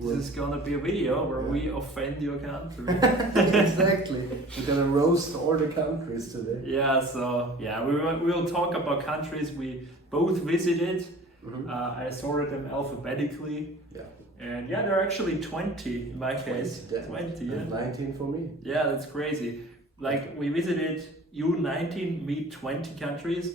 This is gonna be a video where we offend your country. Exactly. We're gonna roast all the countries today. Yeah, so we'll talk about countries we both visited. I sorted them alphabetically. Yeah. And yeah, there are actually 20 in my case. 20, yeah. And 19 for me. Yeah, that's crazy. Like we visited you 19, me 20 countries,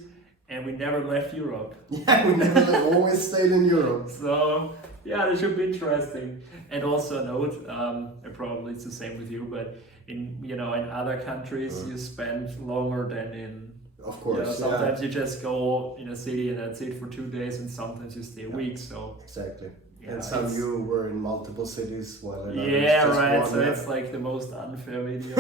and we never left Europe. Yeah, we never always stayed in Europe. So yeah, that should be interesting. And also note, and probably it's the same with you, but in other countries you spend longer than in. Of course. Sometimes you just go in a city and that's it for 2 days, and sometimes you stay a week. So exactly. Yeah, and some you were in multiple cities while another right. One, so it's like the most unfair video.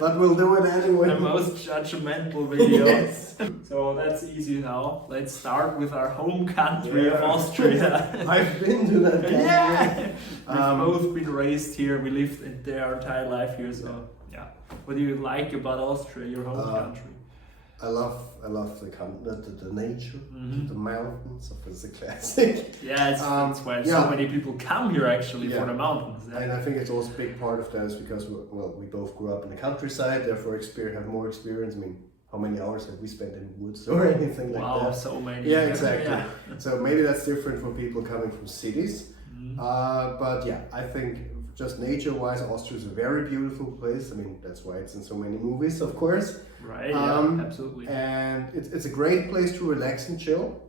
But we'll do it anyway. The most judgmental video. Yes. So that's easy now. Let's start with our home country of Austria. I've been to that country. Yeah. We've both been raised here. We lived there our entire life here. So yeah. What do you like about Austria, your home country? I love the nature, the mountains. Of course, it's a classic. Yeah, that's why so many people come here actually for the mountains. Yeah. And I think it's also a big part of that is because we both grew up in the countryside, therefore have more experience. I mean, how many hours have we spent in woods or anything like that? Wow, so many. Yeah, exactly. Yeah. So maybe that's different for people coming from cities. But yeah, I think just nature-wise, Austria is a very beautiful place. I mean, that's why it's in so many movies, of course. Right, yeah, absolutely. And it's a great place to relax and chill.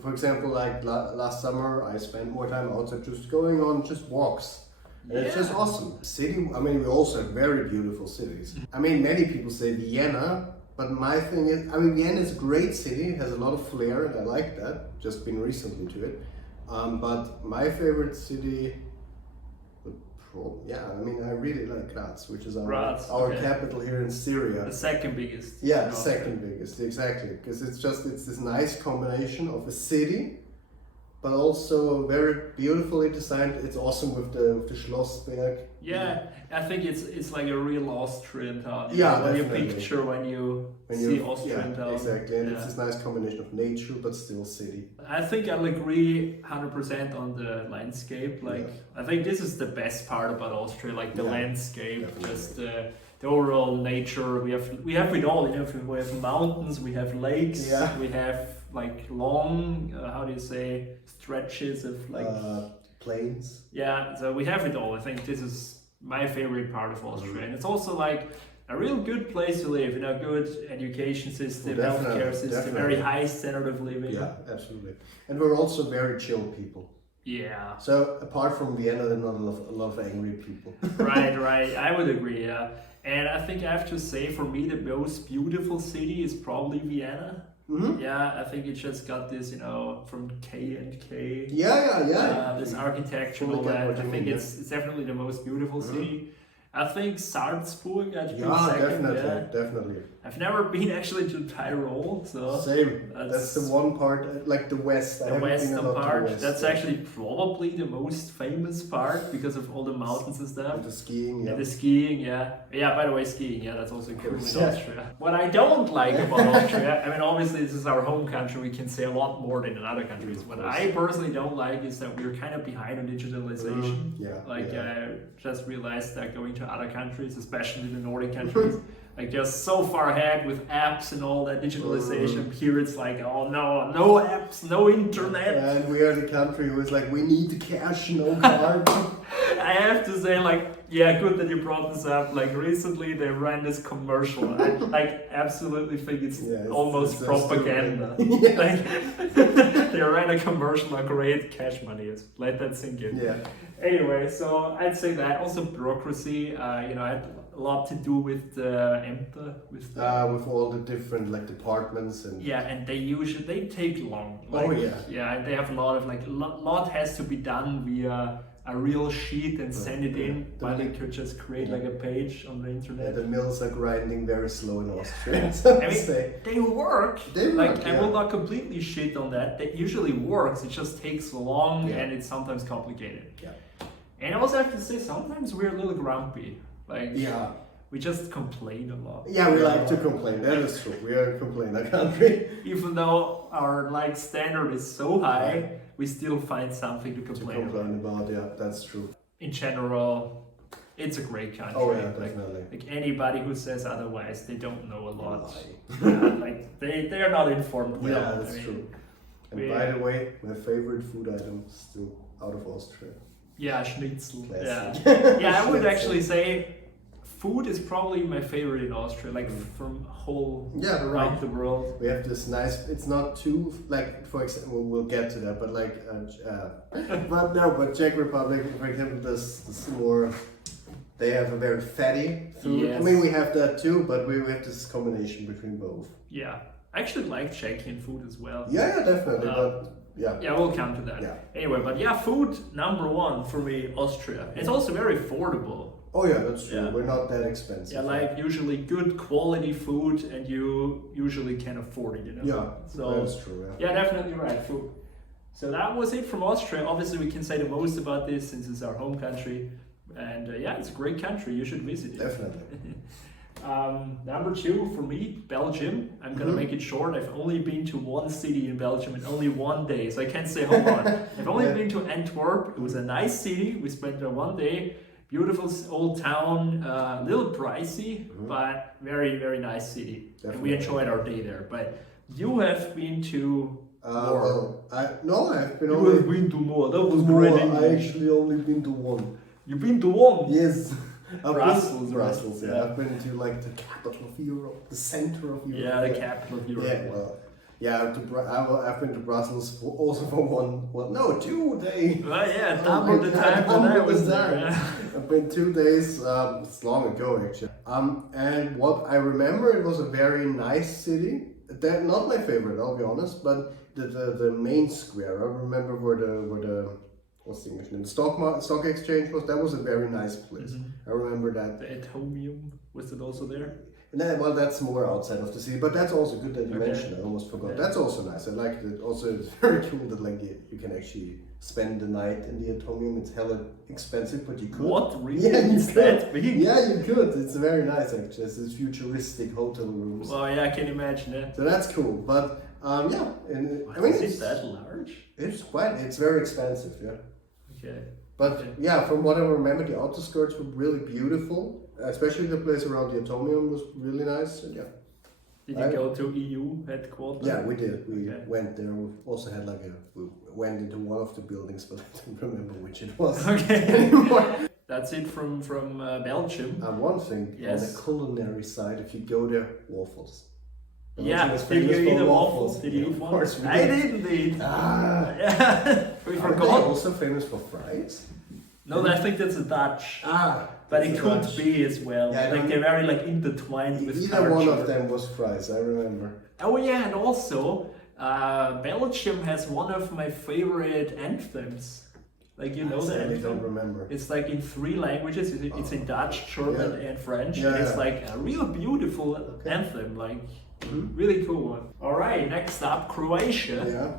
For example, like last summer, I spent more time outside just going on just walks. And it's just awesome. City, I mean, we also have very beautiful cities. I mean, many people say Vienna, but my thing is, I mean, Vienna is a great city, has a lot of flair, and I like that. Just been recently to it. But my favorite city, I mean, I really like Graz, which is our capital here in Syria. The second biggest. Yeah, the second biggest, exactly. Because it's this nice combination of a city, but also very beautifully designed. It's awesome with the Schlossberg. Yeah, I think it's like a real Austrian town. Yeah, when you picture when you see Austrian town. Exactly, and it's this nice combination of nature but still city. I think I'll agree 100% on the landscape. Like I think this is the best part about Austria, like the landscape, definitely. Just the overall nature. We have it all. We have mountains, we have lakes, we have like long, how do you say, stretches of like plains. Yeah, so we have it all. I think this is my favorite part of Austria, and it's also like a real good place to live. Good education system, healthcare system, very high standard of living. Yeah, absolutely. And we're also very chill people. Yeah. So apart from Vienna, there are not a lot of angry people. Right. I would agree. Yeah, and I think I have to say, for me, the most beautiful city is probably Vienna. Yeah, I think it just got this, from K and K. Yeah. This architecture and all that. I think it's definitely the most beautiful city. I think Salzburg. Definitely. I've never been actually to Tyrol, so same. That's the one part, like the west. The western part. That's actually probably the most famous part because of all the mountains and stuff. And the skiing. Yeah. And the skiing. Yeah. By the way, skiing. Yeah, that's also cool in Austria. What I don't like about Austria, I mean, obviously this is our home country. We can say a lot more than in other countries. What I personally don't like is that we're kind of behind on digitalization. I just realized that going to other countries, especially the Nordic countries, like just so far ahead with apps and all that digitalization. Here it's like, oh no apps, no internet. And we are the country who is like, we need the cash, no card. I have to say, good that you brought this up. Like recently they ran this commercial. I absolutely think it's almost propaganda. They ran a commercial on great cash money. Let that sink in. Yeah. Anyway, so I'd say that also bureaucracy. I had a lot to do with the Ämter, with all the different departments and and they take long. And they have a lot of lot has to be done via a real sheet and send it in. But they could just create a page on the internet. Yeah, the mills are grinding very slow in Austria. They work. I will not completely shit on that. That usually works. It just takes long and it's sometimes complicated. Yeah. And I also have to say, sometimes we're a little grumpy. We just complain a lot. Yeah, we like to complain. That is true. We are a complainer country. Even though our standard is so high, we still find something to complain about. Yeah, that's true. In general, it's a great country. Oh yeah, definitely. Like anybody who says otherwise, they don't know a lot. Like they are not informed well. Yeah, that's true. And by the way, my favorite food item is still out of Austria. Yeah, schnitzel. Classic. Yeah, yeah. I would actually say food is probably my favorite in Austria. Like from whole around the world. We have this nice. It's not too like, for example, we'll get to that, but like, but Czech Republic, for example, this more. They have a very fatty food. Yes. I mean, we have that too, but we have this combination between both. Yeah, I actually like Czechian food as well. Yeah, definitely. But yeah, we'll come to that. Yeah. Anyway, but yeah, food number one for me, Austria. It's also very affordable. Oh yeah, that's true. Yeah. We're not that expensive. Yeah, like usually good quality food, and you usually can afford it. You know. Yeah, so that's true. Yeah, definitely right. Food. So that was it from Austria. Obviously, we can say the most about this since it's our home country. And yeah, it's a great country. You should visit it. Definitely. Number two for me, Belgium. I'm gonna make it short. I've only been to one city in Belgium in only one day, so I can't say a whole lot. I've only been to Antwerp. It was a nice city. We spent there one day. Beautiful old town, a little pricey, but very, very nice city. Definitely. And we enjoyed our day there. But you have been to more. I've been You have been to more. That was more. great I English. actually only been to one. You've been to one? Yes. Brussels. Brussels, yeah. I've been to like the capital of Europe, the center of Europe. Yeah, the capital of Europe. Yeah, well, yeah. I've been to Brussels also for 2 days. Oh yeah, double the time when I was there. Yeah. I've been 2 days. It's long ago actually. And what I remember, it was a very nice city. That not my favorite, I'll be honest, but the main square. I remember where the what's the English name? Stock exchange was. That was a very nice place. I remember that. The Atomium, was it also there? And then, well, that's more outside of the city, but that's also good that you Okay. mentioned. I almost forgot. Yeah. That's also nice. I liked it. Also, it's very cool that like you can actually spend the night in the Atomium. It's hella expensive, but you could. What? Really? Yeah, you Is could. that big? Yeah, you could. It's very nice actually. It's this futuristic hotel rooms. Well, yeah, I can imagine it. So that's cool. But yeah, and I mean, Is it that large? It's very expensive. Yeah. Okay. But yeah, from what I remember, the outskirts were really beautiful. Especially the place around the Atomium was really nice. And yeah. Did you go to EU headquarters? Yeah, we did. We Okay. went there. We also had we went into one of the buildings, but I don't remember which it was. Okay. That's it from Belgium. One thing Yes. on the culinary side, if you go there, waffles. Yeah, Belgium is did you famous eat for the waffles? Did you Yeah, eat of one? course we I did. didn't eat. Ah, We are they forgot. also famous for fries? No, I think that's a Dutch. But that's it a could Dutch. be as well. Yeah, I like don't- they're very like intertwined with Either one culture. of them was fries. I remember. Oh yeah, and also Belgium has one of my favorite anthems. Like you know that I anthem? don't remember. It's like in 3 languages. It's in Dutch, German, and French. Yeah, and it's yeah. like a real beautiful anthem. Like really cool one. All right, next up, Croatia. Yeah,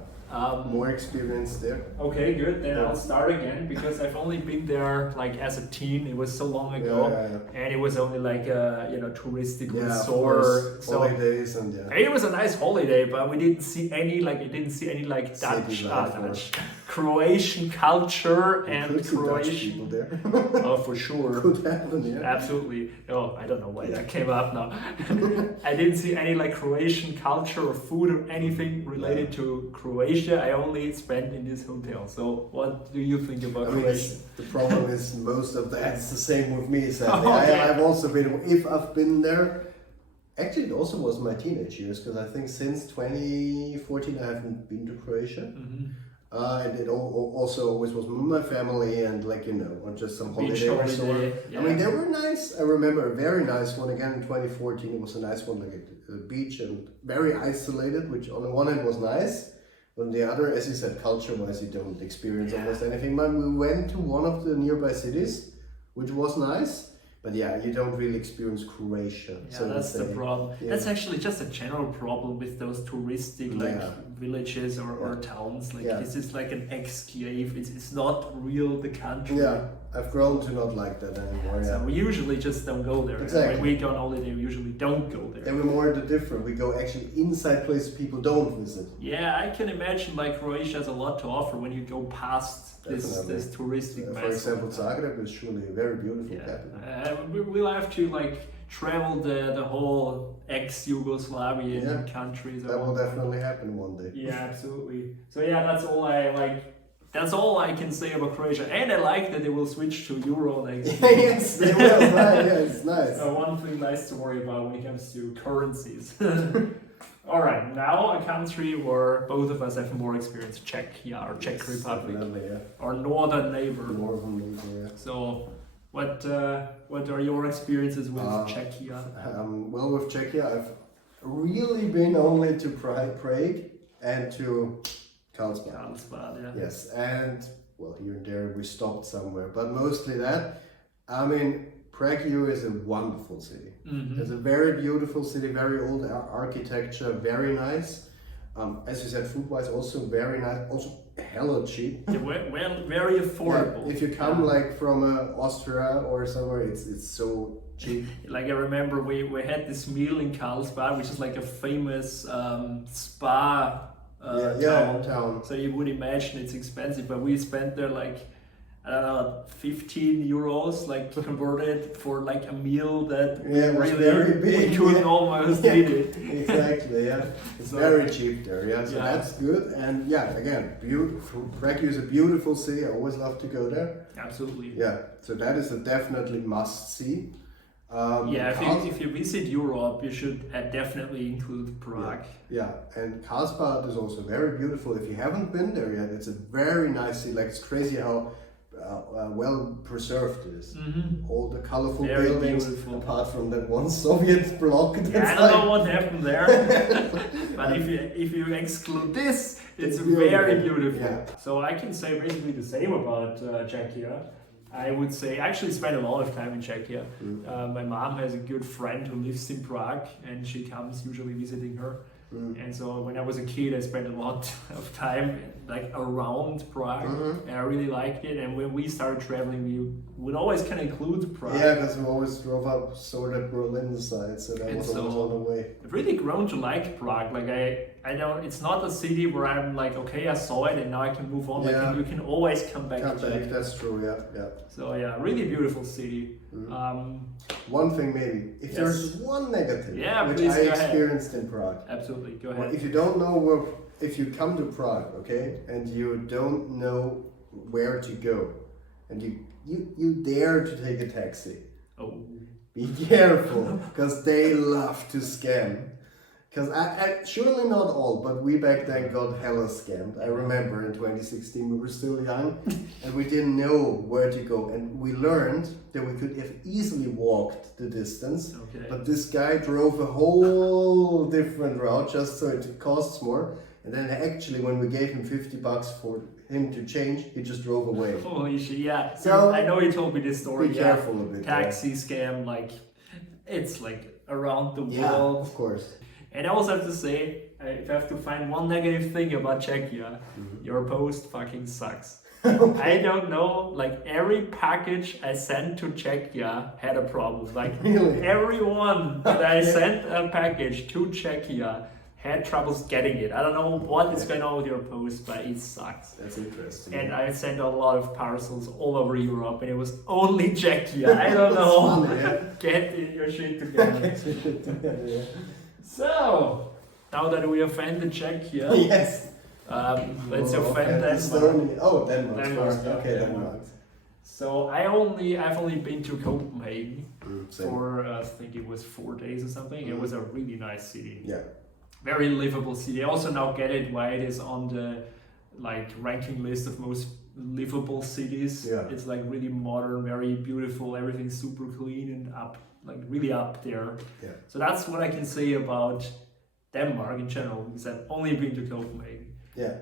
more experience there. Okay, good. Then Yeah. I'll start again because I've only been there like as a teen. It was so long ago, and it was only like a touristic Yeah, of resort. course, So holidays and it was a nice holiday, but we didn't see any Dutch, City life or- Dutch, Croatian culture You and could see Dutch Croatian. people there. Oh, for sure. Could happen, yeah. Absolutely. No, I don't know why that came up now. I didn't see any like Croatian culture or food or anything related to Croatia. I only spent in this hotel. So what do you think about I mean, Croatia? the problem is most of that. It's the same with me. Sadly, Okay. I've also been. If I've been there, actually, it also was my teenage years because I think since 2014 I haven't been to Croatia. And it also always was with my family and or just some Beach holiday resort. holiday, I mean, they were nice. I remember a very nice one again in 2014. It was a nice one, like at the beach and very isolated, which on the one hand was nice. On the other, as you said, culture-wise, you don't experience almost anything. But we went to one of the nearby cities, which was nice. But yeah, you don't really experience Croatia. Yeah, so that's the problem. Yeah. That's actually just a general problem with those touristic villages or towns. Like this is like an exclave. It's not real the country. Yeah, I've grown to not like that anymore. So we usually just don't go there. Exactly. When we go on holiday, we usually don't go there. And we're more into different. We go actually inside places people don't visit. Yeah, I can imagine like Croatia has a lot to offer when you go past this touristic mess. For example, Zagreb is surely a very beautiful capital. We'll have to like travel the whole ex-Yugoslavian countries. That will definitely happen one day. Yeah, absolutely. So yeah, that's all I like. That's all I can say about Croatia, and I like that they will switch to Euro next year. Yes, they will. Right? Yeah, it's nice. One thing nice to worry about when it comes to currencies. All right, now a country where both of us have more experience: Czechia or Czech Republic, our northern neighbor. Yeah. So, what are your experiences with Czechia? Well, with Czechia, I've really been only to Prague and to Carlsbad. Yeah. Yes, and well, here and there we stopped somewhere, but mostly that. I mean, Prague is a wonderful city. Mm-hmm. It's a very beautiful city, very old architecture, very nice. As you said, food-wise, also very nice, also hella cheap. Yeah, well, very affordable. Yeah, if you come like from Austria or somewhere, it's so cheap. Like I remember we had this meal in Carlsbad, which is like a famous spa town. So you would imagine it's expensive, but we spent there like, I don't know, 15 euros, like converted for like a meal that was very big. We couldn't almost eat it. Exactly, yeah. It's very cheap there, so that's good. And again, beautiful. Prague is a beautiful city. I always love to go there. Absolutely. Yeah, so that is a definitely must see. If you visit Europe, you should definitely include Prague. Yeah, and Carlsbad is also very beautiful. If you haven't been there yet, it's a very nice city. Like, it's crazy how well preserved it is. Mm-hmm. All the colorful very buildings, beautiful. Apart from that one Soviet block. I don't know what happened there, but if you exclude this, it's very beautiful. Yeah. So I can say basically the same about Czechia. I would say I actually spent a lot of time in Czechia. My mom has a good friend who lives in Prague, and she comes usually visiting her. And so when I was a kid, I spent a lot of time like around Prague, and I really liked it. And when we started traveling, we would always kind of include Prague. Yeah, because we always drove up sort of Berlin side, so that was always on the way. I've really grown to like Prague. Like I don't. It's not a city where I'm like, okay, I saw it and now I can move on. Yeah. Like you can always come back. That's true. Yeah. So really beautiful city. One thing maybe, if there's one negative, which I experienced in Prague. Absolutely, go ahead. Well, if you don't know if you come to Prague, okay, and you don't know where to go, and you dare to take a taxi, be careful, because they love to scam. Because I surely not all, but we back then got hella scammed. I remember in 2016 we were still young and we didn't know where to go. And we learned that we could have easily walked the distance. Okay. But this guy drove a whole different route just so it costs more. And then actually when we gave him $50 for him to change, he just drove away. Holy shit, yeah. So I know you told me this story. Be careful a bit. Taxi scam, like it's like around the world. Yeah, of course. And I also have to say, if I have to find one negative thing about Czechia, your post fucking sucks. I don't know, like every package I sent to Czechia had a problem. Like everyone that I sent a package to Czechia had troubles getting it. I don't know what is going on with your post, but it sucks. That's interesting. And I sent a lot of parcels all over Europe, and it was only Czechia. I don't know. Funny, yeah? Get your shit together. So, now that we offended Czechia, yes, let's offend Denmark. Denmark first. Okay, Denmark. So I've only been to Copenhagen for I think it was 4 days or something. It was a really nice city. Yeah. Very livable city. I also now get it why it is on the ranking list of most livable cities. Yeah. It's like really modern, very beautiful. Everything's super clean and really up there. Yeah. So that's what I can say about Denmark in general, because I've only been to Copenhagen. Yeah.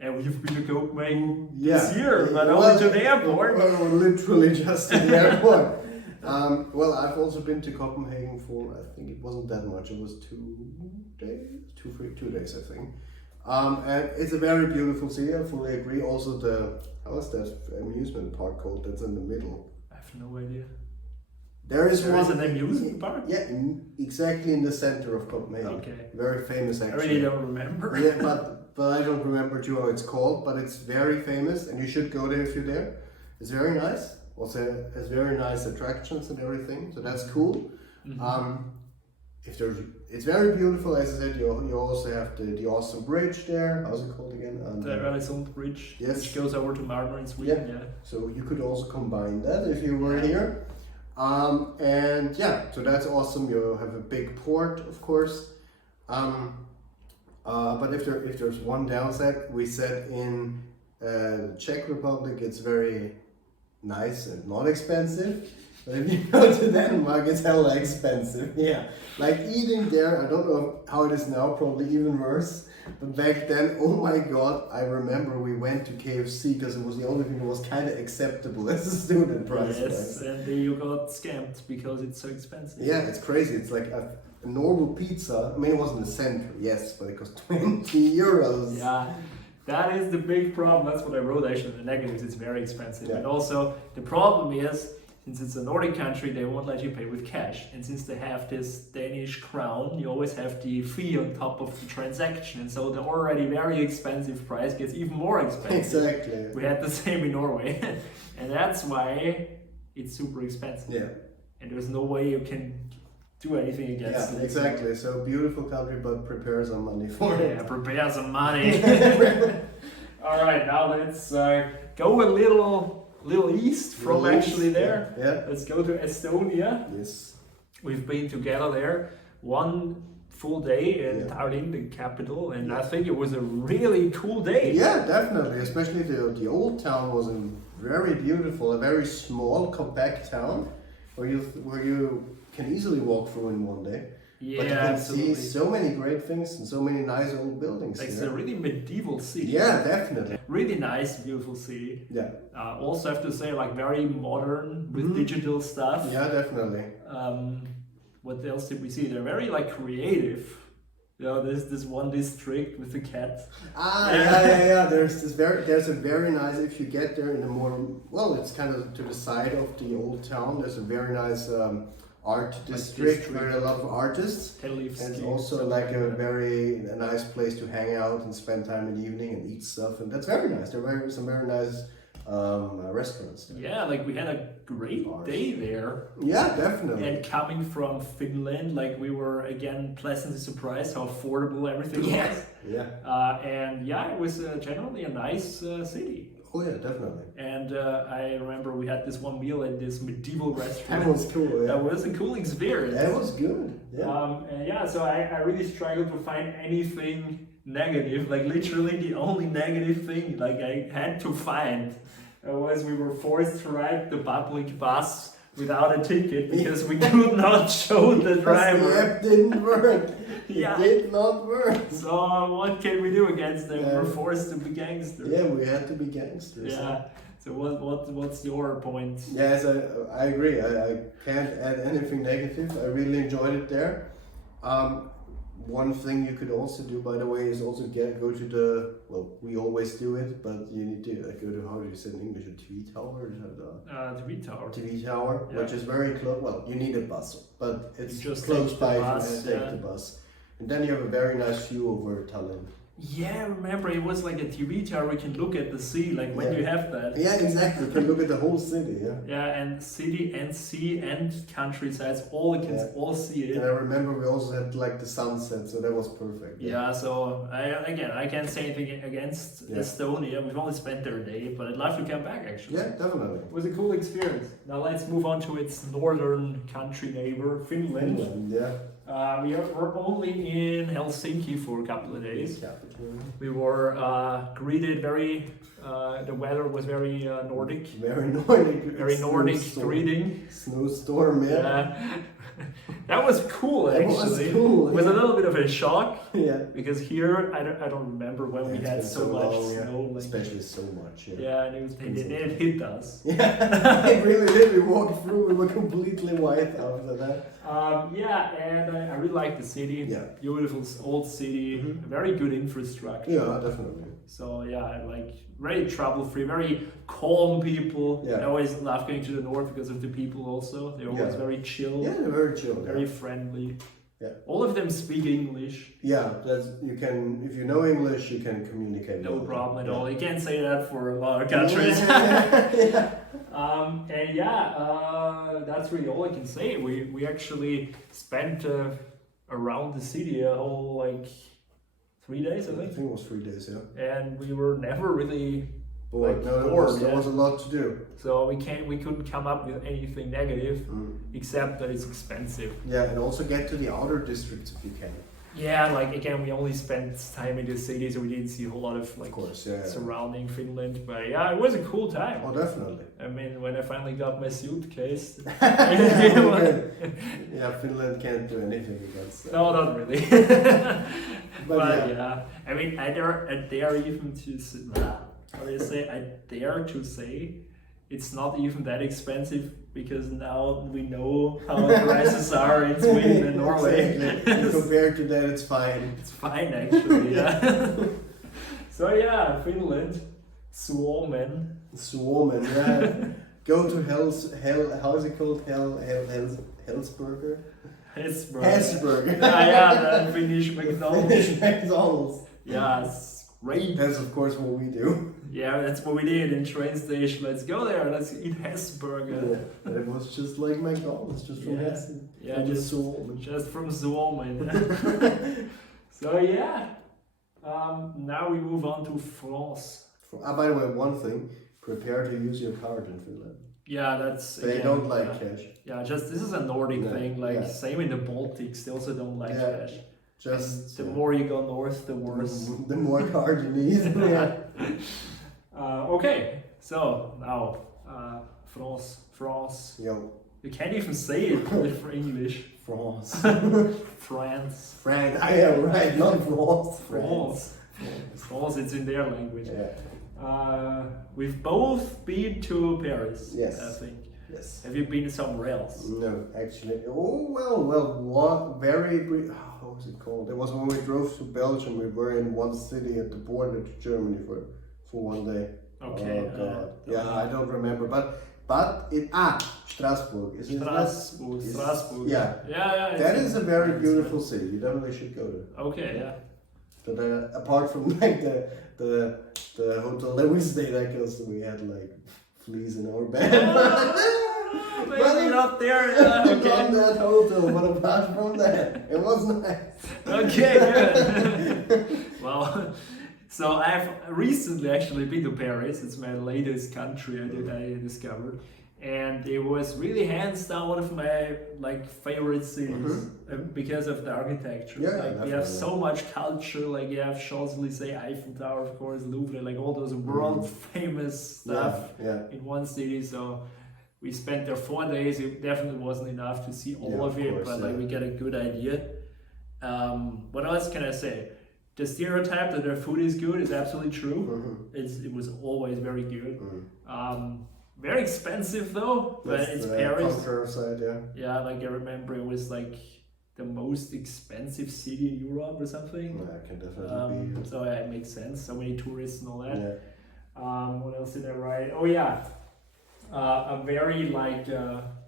And we've been to Copenhagen this year, but only to the airport. Well, literally just to the airport. Well, I've also been to Copenhagen for, I think it wasn't that much. It was 2 days, I think. And it's a very beautiful city. I fully agree. Also, how is that amusement park called? That's in the middle. I have no idea. There is an amusement park? Yeah, exactly in the center of Copenhagen. Okay. Very famous, actually. I really don't remember. Yeah, but I don't remember too how it's called. But it's very famous, and you should go there if you're there. It's very nice. Also, has very nice attractions and everything. So that's cool. Mm-hmm. It's very beautiful. As I said, you also have the awesome bridge there. How's it called again? The Öresund Bridge, yes. Which goes over to Malmö in Sweden. Yeah. So you could also combine that if you were here. And yeah, so that's awesome. You have a big port, of course. But if there's one downside, we said in Czech Republic it's very nice and not expensive. But if you go to Denmark, it's hella expensive. Yeah, like eating there, I don't know how it is now, probably even worse. But back then, oh my god, I remember we went to KFC because it was the only thing that was kind of acceptable as a student price. Yes, and you got scammed because it's so expensive. Yeah, it's crazy. It's like a normal pizza. I mean, it was in the center, yes, but it cost 20 euros. Yeah. That is the big problem. That's what I wrote actually. The negatives, it's very expensive. Yeah. And also, the problem is, since it's a Nordic country, they won't let you pay with cash. And since they have this Danish crown, you always have the fee on top of the transaction. And so the already very expensive price gets even more expensive. Exactly. We had the same in Norway. And that's why it's super expensive. Yeah. And there's no way you can do anything against it. Exactly. So beautiful country, but prepare some money for it. Yeah, prepare some money. All right, now let's go a little east from actually there. Yeah. Let's go to Estonia. Yes. We've been together there one full day in Yeah. Tallinn, the capital, and I think it was a really cool day. Yeah, definitely. Especially the old town was very beautiful, a very small, compact town where you can easily walk through in one day. Yeah, but you can absolutely. see so many great things and so many nice old buildings. It's here. a really medieval city. Yeah, definitely. Really nice, beautiful city. Yeah. Also have to say, like, very modern with digital stuff. Yeah, definitely. What else did we see? They're very like creative. You know, there's this one district with the cat. Yeah. There's a very nice, if you get there in a more, well, it's kind of to the side of the old town. There's a very nice art district where a lot of artists. And it's also like a nice place to hang out and spend time in the evening and eat stuff, and that's very nice. There are some very nice restaurants there. Yeah, like we had a great day there. Yeah, definitely. And coming from Finland, like we were again pleasantly surprised how affordable everything was. Yeah. And yeah, it was generally a nice city. Oh yeah, definitely. And I remember we had this one meal at this medieval restaurant. That was cool. Yeah. That was a cool experience. That was good. Yeah. And yeah, so I really struggled to find anything negative. Like literally the only negative thing like I had to find was we were forced to ride the public bus without a ticket because we could not show the driver. The app didn't work. Yeah. It did not work. So what can we do against them? Yeah. We're forced to be gangsters. Yeah, we had to be gangsters. Yeah. So what's your point? Yes, I agree. I can't add anything negative. I really enjoyed it there. One thing you could also do, by the way, is also go to the, well, we always do it, but you need to go to, how do you say in English, a TV tower? TV tower. TV tower, Yeah. which is very close. Well, you need a bus, but it's You just close take the by bus, if you take the bus. And then you have a very nice view over Tallinn. Yeah, I remember it was like a TV tower we can look at the sea, like when you have that. Yeah, exactly. You can look at the whole city, yeah. Yeah, and city and sea and countrysides, all you can all see it. And I remember we also had like the sunset, so that was perfect. Yeah, so I can't say anything against Estonia. We've only spent there a day, but I'd love to come back actually. Yeah, definitely. It was a cool experience. Now let's move on to its northern country neighbor, Finland. Yeah. We were only in Helsinki for a couple of days. We were greeted very The weather was very Nordic. Very Nordic. Very Nordic greeting. Snowstorm, yeah. That was cool actually. It was cool. It was a little bit of a shock. Yeah. Because here, I don't remember when we had so much snow. Like, especially so much. Yeah. Yeah, and it hit us. Yeah, it really did. We walked through, we were completely white after that. Yeah, and I really like the city. Yeah. Beautiful old city, very good infrastructure. Yeah, definitely. So yeah, I like very trouble-free, very calm people. Yeah. I always love going to the north because of the people also. They're always very chill. Yeah, they're very chill. Very friendly. Yeah. All of them speak English. Yeah, you can, if you know English, you can communicate. No problem at all. You can't say that for a lot of countries. That's really all I can say. We actually spent around the city a whole 3 days, I think. I think it was 3 days, yeah. And we were never really bored. There was a lot to do. So we couldn't come up with anything negative, except that it's expensive. Yeah, and also get to the outer districts if you can. Yeah, again, we only spent time in the city, so we didn't see a whole lot of surrounding Finland. But yeah, it was a cool time. Oh, definitely. I mean, when I finally got my suitcase. Yeah, Finland can't do anything against that. No, not really. but yeah, I mean, I dare even to how do you say? I dare to say it's not even that expensive because now we know how the prices are in Sweden and Norway. Exactly. Compared to that, it's fine. It's fine actually, yeah. So yeah, Finland, Suomen, yeah. Go to how is it called? Hellsberger? Hesburger. Yeah, the Finnish McDonald's. McDonald's. Yeah, it's great. That's of course what we do. Yeah, that's what we did in train station. Let's go there. Let's eat Hesburger. Yeah, it was just like McDonald's, just from Hessen. Yeah, just from Suomen. So yeah, now we move on to France. By the way, one thing: prepare to use your card in Finland. Yeah, that's. They don't like cash. Yeah, this is a Nordic thing. Same in the Baltics, they also don't like cash. Just the more you go north, the worse. The more card you need. Yeah. Okay, so now France. Yo. You can't even say it for English. France. France. Yeah, right. Not France. France. It's in their language. Yeah. We've both been to Paris. Yes. I think. Yes. Have you been somewhere else? No, actually. Oh well. One very brief. What was it called? It was when we drove to Belgium. We were in one city at the border to Germany for 1 day. Okay. Oh God. Yeah, I don't remember, but it Strasbourg. Strasbourg. Yeah. Yeah. That is a very beautiful city. You definitely should go there. Okay. Yeah. But apart from the hotel that we stayed at, because we had fleas in our bed. Maybe not there. Okay. Not that hotel, but apart from that, it was nice. Okay, good. Well, so I've recently actually been to Paris. It's my latest country I discovered, and it was really hands down one of my favorite cities because of the architecture. Yeah, we have so much culture. You have Champs-Élysées, Eiffel Tower, of course, Louvre, all those world famous stuff in one city. So we spent there 4 days. It definitely wasn't enough to see all of it, but we get a good idea. What else can I say? The stereotype that their food is good is absolutely true. It was always very good. Very expensive though, but it's Paris. Side, yeah, I remember it was the most expensive city in Europe or something. Yeah, it can definitely be. So it makes sense. So many tourists and all that. Yeah. What else did I write? Oh yeah. A very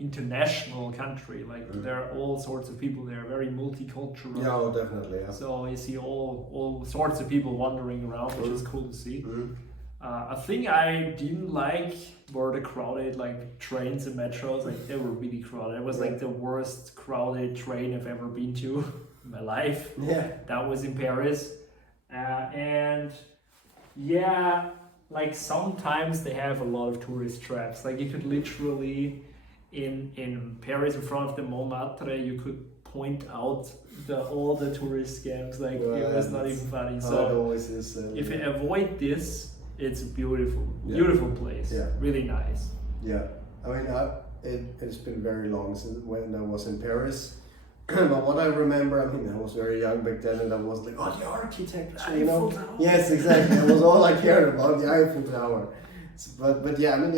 international country. There are all sorts of people there, very multicultural. Yeah, oh, definitely. Yeah. So you see all sorts of people wandering around, which is cool to see. A thing I didn't like were the crowded trains and metros. They were really crowded. It was the worst crowded train I've ever been to in my life. Yeah. That was in Paris, and yeah. Sometimes they have a lot of tourist traps. You could literally, in Paris in front of the Montmartre, you could point out all the tourist scams. It was not even funny. So it always is, if you avoid this, It's a beautiful, Yeah. beautiful place. Yeah. Really nice. Yeah, I mean, it's been very long since when I was in Paris. But what I remember, I mean, I was very young back then, and I was like, oh, the architecture, you know? Eiffel Tower. Yes, exactly. That was all I cared about, the Eiffel Tower. But yeah, I mean,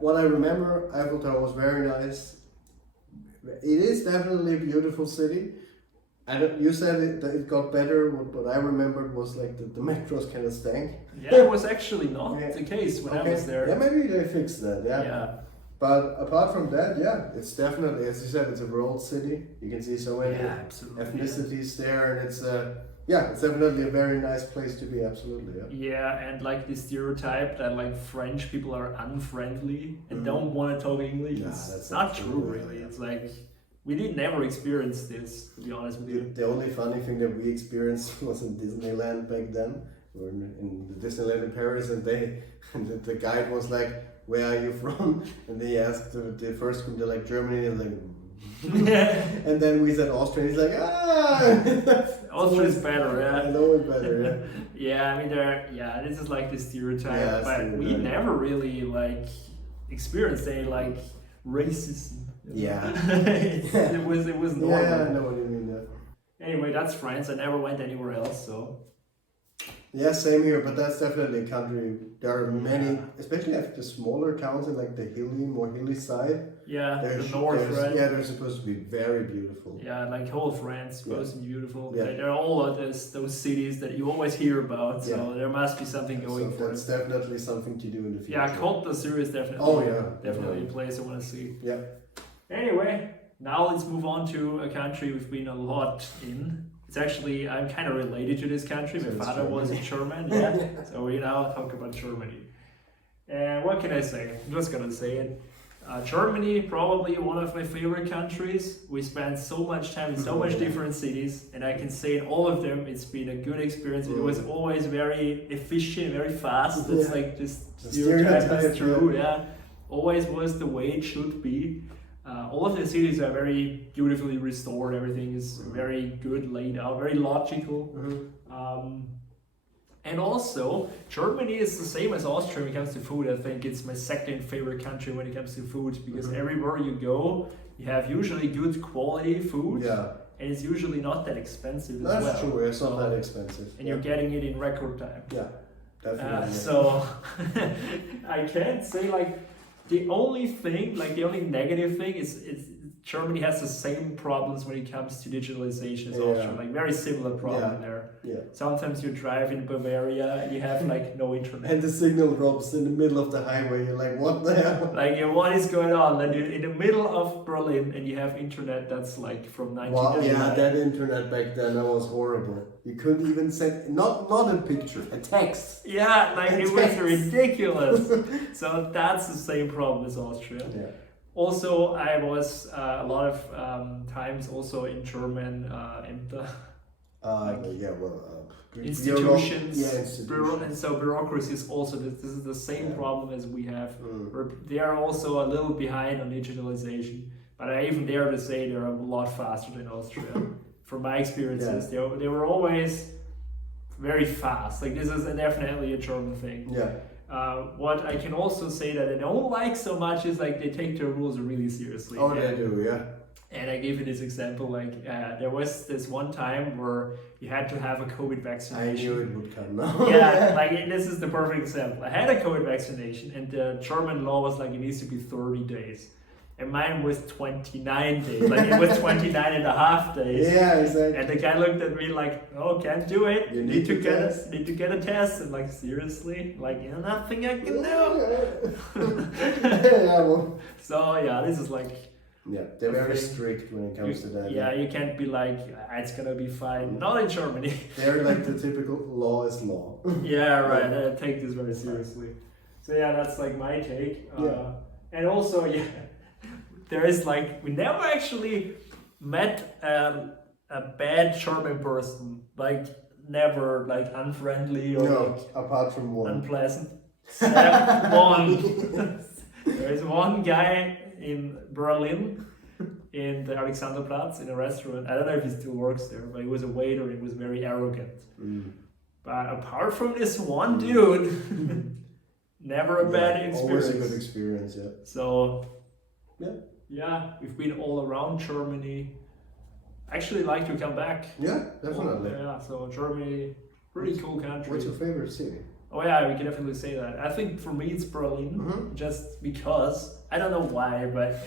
what I remember, Eiffel Tower was very nice. It is definitely a beautiful city. You said that it got better. What I remembered was like the metros kind of stank. Yeah, it was actually not the case when I was there. Yeah, maybe they fixed that. Yeah. Yeah. But apart from that, yeah, it's definitely, as you said, it's a world city. You can see so many absolutely. ethnicities there, and it's it's definitely a very nice place to be. Absolutely, yeah. Yeah, and like the stereotype that like French people are unfriendly and don't want to talk English. Yeah, it's that's not not true, true, really. yeah. It's like we did never experience this, to be honest with you. The only funny thing that we experienced was in Disneyland back then. We were in the Disneyland in Paris, and the guide was like, "Where are you from?" And they asked the first group, they're like, "Germany," and like. And then we said Austria. He's like, Austria is better, yeah. I know it's better, yeah. Yeah, I mean, this is like the stereotype, Yeah, but we stereotype. never really like experienced any like racism. Yeah. it was normal. Yeah, I know what you mean. Yeah. Anyway, that's France. I never went anywhere else, so. Yeah, same here, but that's definitely a country. There are many, especially at the smaller towns in like the more hilly side. Yeah, the north, right? Yeah, they're supposed to be very beautiful. Yeah, like whole France supposed to be beautiful. Yeah. There are all of those cities that you always hear about, so there must be something going so for that's it. definitely something to do in the future. Yeah, Côte d'Azur is definitely. Oh, yeah, definitely a place I want to see. Yeah. Anyway, now let's move on to a country we've been a lot in. It's actually, I'm kind of related to this country. So My it's father was a German, yeah. So we now talk about Germany. And what can I say? I'm just gonna say it. Germany, probably one of my favorite countries. We spent so much time in so much different cities, and I can say in all of them, it's been a good experience. It was always very efficient, very fast. It's like just stereotype is true, yeah. Always was the way it should be. All of the cities are very beautifully restored. Everything is very good laid out, very logical. And also, Germany is the same as Austria when it comes to food. I think it's my second favorite country when it comes to food, because everywhere you go, you have usually good quality food. Yeah. And it's usually not that expensive as well. That's true, it's not that expensive. And you're getting it in record time. Yeah, definitely. So, I can't say like, the only thing, like the only negative thing is Germany has the same problems when it comes to digitalization as Austria, like very similar problem there. Yeah. Sometimes you drive in Bavaria and you have like no internet. And the signal drops in the middle of the highway. You're like, what the hell? Like, what is going on? And you're in the middle of Berlin and you have internet that's like from 1999. Wow, yeah, that internet back then, that was horrible. You couldn't even send, not a picture, a text. Yeah, like it was ridiculous. So that's the same problem as Austria. Yeah. Also, I was a lot of times also in German institutions, institutions. And so bureaucracy is also this is the same problem as we have. They are also a little behind on digitalization, but I even dare to say they're a lot faster than Austria. From my experiences, they were always very fast. Like this is definitely a German thing. Yeah. What I can also say that I don't like so much is like they take their rules really seriously. Oh, they do, yeah. And I gave you this example, like there was this one time where you had to have a COVID vaccination. I knew it would come now. Yeah, like this is the perfect example. I had a COVID vaccination and the German law was like it needs to be 30 days. And mine was 29 days, like it was 29 and a half days. Yeah, exactly. And the guy looked at me like, "Oh, can't do it. You need to get a test." And like, seriously, like, nothing I can do. Yeah, well. So yeah, this is like. Yeah, they're very strict when it comes to that. Yeah, you can't be like, it's gonna be fine. Not in Germany. They're like the typical law is law. Yeah, right. I take this very seriously. So yeah, that's like my take. And also, there is like, we never actually met a bad German person, like never, like unfriendly or like apart from one unpleasant. One. There is one guy in Berlin, in the Alexanderplatz, in a restaurant. I don't know if he still works there, but he was a waiter and was very arrogant. But apart from this one dude, never a bad experience. Always a good experience, yeah. So, yeah, we've been all around Germany. Actually, like to come back. Yeah, definitely. Yeah, so Germany, pretty cool country. What's your favorite city? Oh yeah, we can definitely say that. I think for me it's Berlin, just because I don't know why, but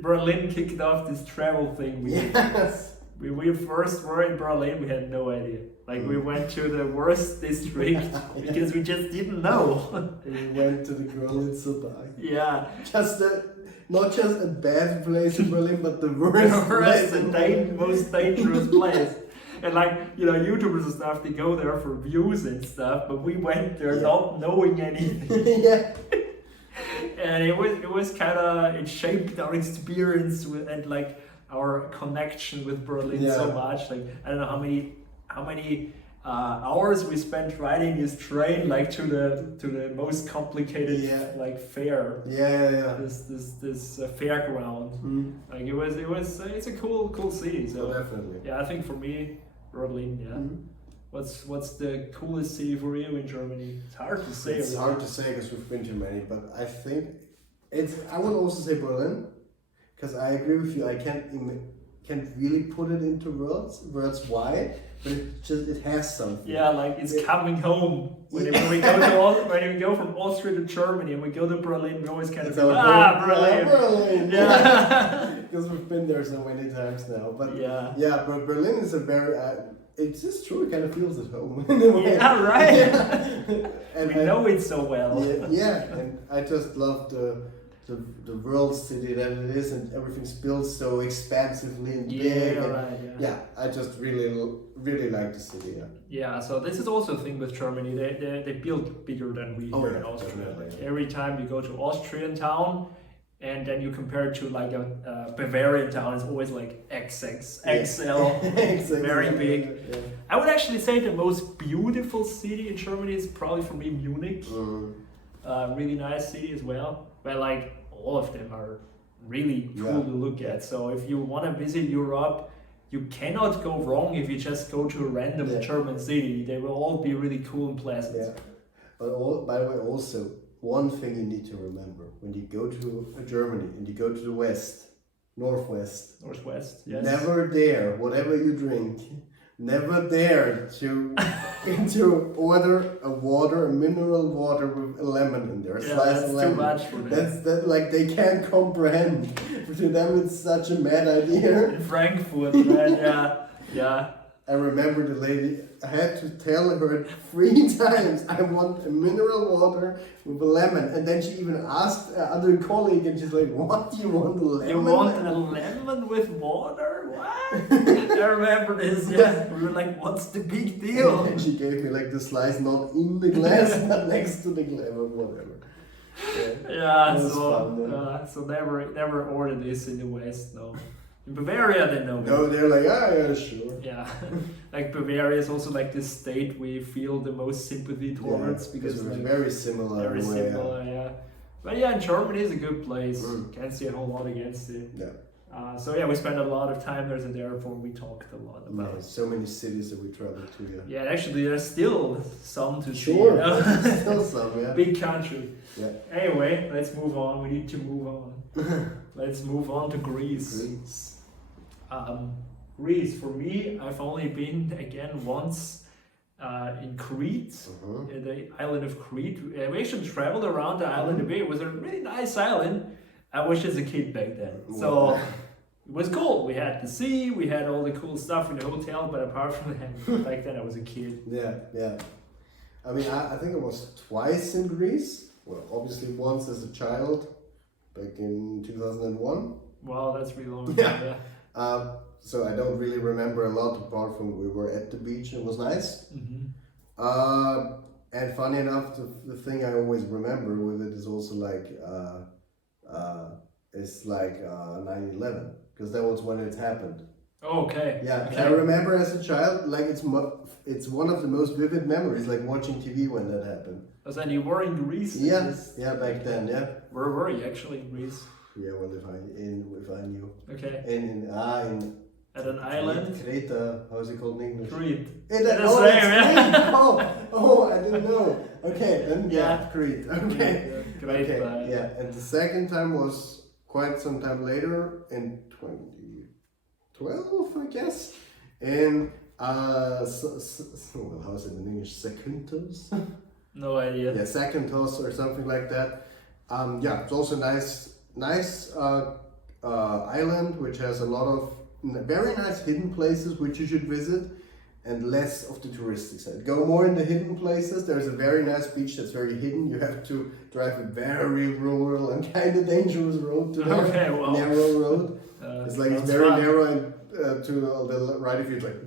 Berlin kicked off this travel thing. Yes. We first were in Berlin, we had no idea. Like we went to the worst district because we just didn't know. We went to the Berlin. Yeah. Not just a bad place in Berlin, but the worst place in Berlin. Most dangerous place. And YouTubers and stuff, they go there for views and stuff, but we went there not knowing anything. Yeah. And it was kind of, it shaped our experience and our connection with Berlin so much. Like, I don't know how many hours we spent riding this train to the most complicated fair. Yeah. This fairground. Like it's a cool city. So definitely. Yeah, I think for me, Berlin. Yeah. What's the coolest city for you in Germany? It's hard to say. It's hard to say because we've been to many, but I think I would also say Berlin, because I agree with you. I can't really put it into words why, but it has something. Yeah, like it's coming home. When we go from Austria to Germany and we go to Berlin, we always kind of go, Berlin. Berlin. Yeah. Because we've been there so many times now. But but Berlin is a very it's just true, it kind of feels at home in a way. Yeah, right. And we know it so well. Yeah, and I just love the world city that it is, and everything's built so expansively and big. I just really like the city. Yeah, so this is also a thing with Germany. They build bigger than we here in Austria. Every time you go to Austrian town, and then you compare it to a Bavarian town, it's always like XL, very big. Yeah. I would actually say the most beautiful city in Germany is probably for me Munich. Really nice city as well. But all of them are really cool to look at. So if you want to visit Europe, you cannot go wrong if you just go to a random German city. They will all be really cool and pleasant. Yeah. But by the way, also, one thing you need to remember when you go to Germany and you go to the northwest, yes. Never dare, whatever you drink, never dare to order a mineral water with a lemon in there. That's lemon. Too much for them. They can't comprehend. To them, it's such a mad idea. In Frankfurt, right? Yeah. I remember the lady, I had to tell her 3 times, I want a mineral water with a lemon. And then she even asked another colleague, and she's like, what, you want a lemon? You want a lemon with water? What? I remember this, We were like, what's the big deal? And she gave me the slice, not in the glass, but next to the glass, or whatever. So never order this in the West, no. In Bavaria, they know. No, they're like, yeah, sure. Yeah, Bavaria is also the state we feel the most sympathy towards because it's very similar. Very similar, yeah. But in Germany is a good place. Can't see a whole lot against it. Yeah. We spent a lot of time there, and therefore we talked a lot about. So many cities that we traveled to. Yeah, actually, there's still some to see. Sure, still some. Yeah. Big country. Yeah. Anyway, let's move on. We need to move on. Let's move on to Greece. Greece, for me, I've only been again once in Crete, the island of Crete. We actually traveled around the island a bit. It was a really nice island. I was just a kid back then, so it was cool. We had the sea, we had all the cool stuff in the hotel, but apart from that, back then I was a kid. Yeah. I mean, I think I was twice in Greece. Well, obviously once as a child, back in 2001. Wow, that's really long ago. So I don't really remember a lot apart from we were at the beach and it was nice. And funny enough, the thing I always remember with it is also 9/11, because that was when it happened. Okay. Yeah, okay. I remember as a child, it's one of the most vivid memories, watching TV when that happened. Oh, so you were in Greece? Yeah, back then, yeah. Where were you actually in Greece? Yeah, well, if I knew. Okay. In at an island. Crete, how is it called in English? Crete. It's the Crete. same, Oh, I didn't know. Okay, then Yeah. Crete. Okay. Great. Okay, yeah. And the second time was quite some time later in 2012, I guess. In well, how is it in English? Zakynthos? No idea. Yeah, Zakynthos or something like that. Yeah, it's also nice island which has a lot of very nice hidden places which you should visit, and less of the touristic side. Go more in the hidden places. There's a very nice beach that's very hidden. You have to drive a very rural and kind of dangerous road to there. Okay, well. Narrow road. It's like it's very fun. narrow and to the right of you, it's like.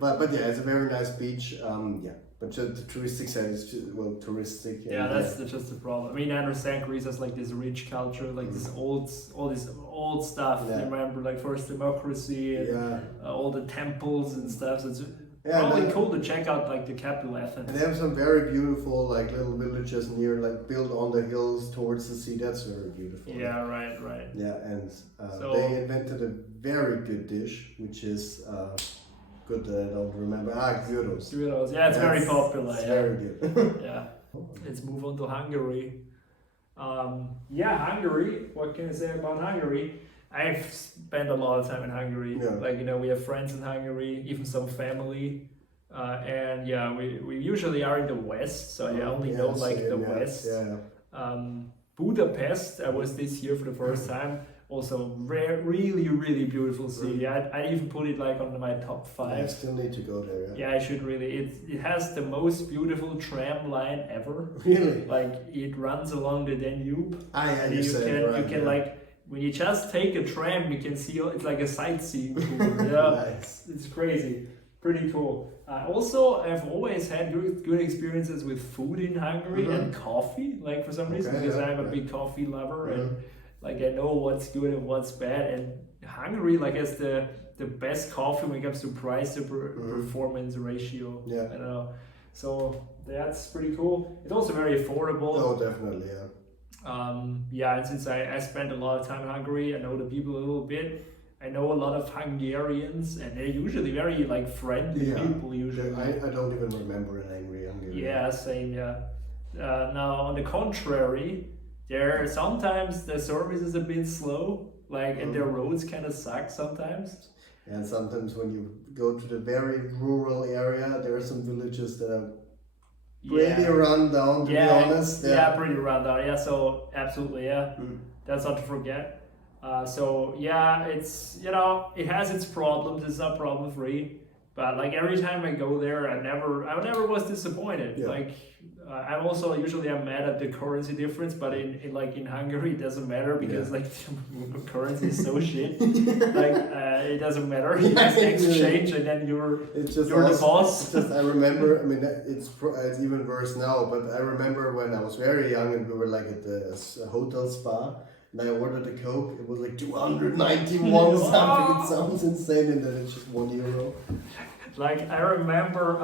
but yeah, it's a very nice beach. Yeah, but just the touristic side is just, well, touristic. Yeah, that's just the problem. I mean, I understand Greece has like this rich culture, like this all this old stuff. Yeah. You remember, like first democracy and all the temples and stuff. So it's probably cool to check out like the capital Athens. And they have some very beautiful like little villages near, like built on the hills towards the sea. That's very beautiful. Yeah, right. Yeah, and So- they invented a very good dish, which is good that I don't remember. Gyros. Gyros. Yeah, it's very popular. It's Yeah. very good. Yeah. Let's move on to Hungary. Hungary. What can I say about Hungary? I've spent a lot of time in Hungary. Yeah. Like, we have friends in Hungary, even some family. And yeah, we usually are in the west, so I only know like the west. Yeah. Budapest, I was this year for the first time. Also, really, really beautiful city. I even put it like on my top 5. I still need to go there. Yeah, I should really. It has the most beautiful tram line ever. Really? Like it runs along the Danube. And you can like when you just take a tram, you can see it's like a sightseeing tour. Yeah, Nice. it's crazy, pretty cool. Also, I've always had good experiences with food in Hungary and coffee. Like for some reason, because I'm a big coffee lover and like I know what's good and what's bad. And Hungary like has the best coffee when it comes to price to performance ratio. Yeah. I don't know. So that's pretty cool. It's also very affordable. Oh, definitely, yeah. And since I spent a lot of time in Hungary, I know the people a little bit. I know a lot of Hungarians, and they're usually very like friendly people. Usually, I don't even remember an angry Hungarian. Yeah, same. Yeah. Now, on the contrary, sometimes the service is a bit slow, like, and their roads kind of suck sometimes. And sometimes when you go to the very rural area, there are some villages that are pretty run down, to be honest. Yeah, pretty run down. Yeah, so absolutely, yeah. That's not to forget. So yeah, it's, it has its problems. It's not problem free, but like every time I go there, I never was disappointed. Yeah. Like I'm also usually mad at the currency difference, but in Hungary it doesn't matter because like the currency is so shit. Like it doesn't matter. You just exchange and then you're the boss. It's just, I remember. I mean, it's even worse now. But I remember when I was very young and we were like at the hotel spa. And I ordered a Coke, it was like 291 something, it sounds insane, and then it's just €1. Like, I remember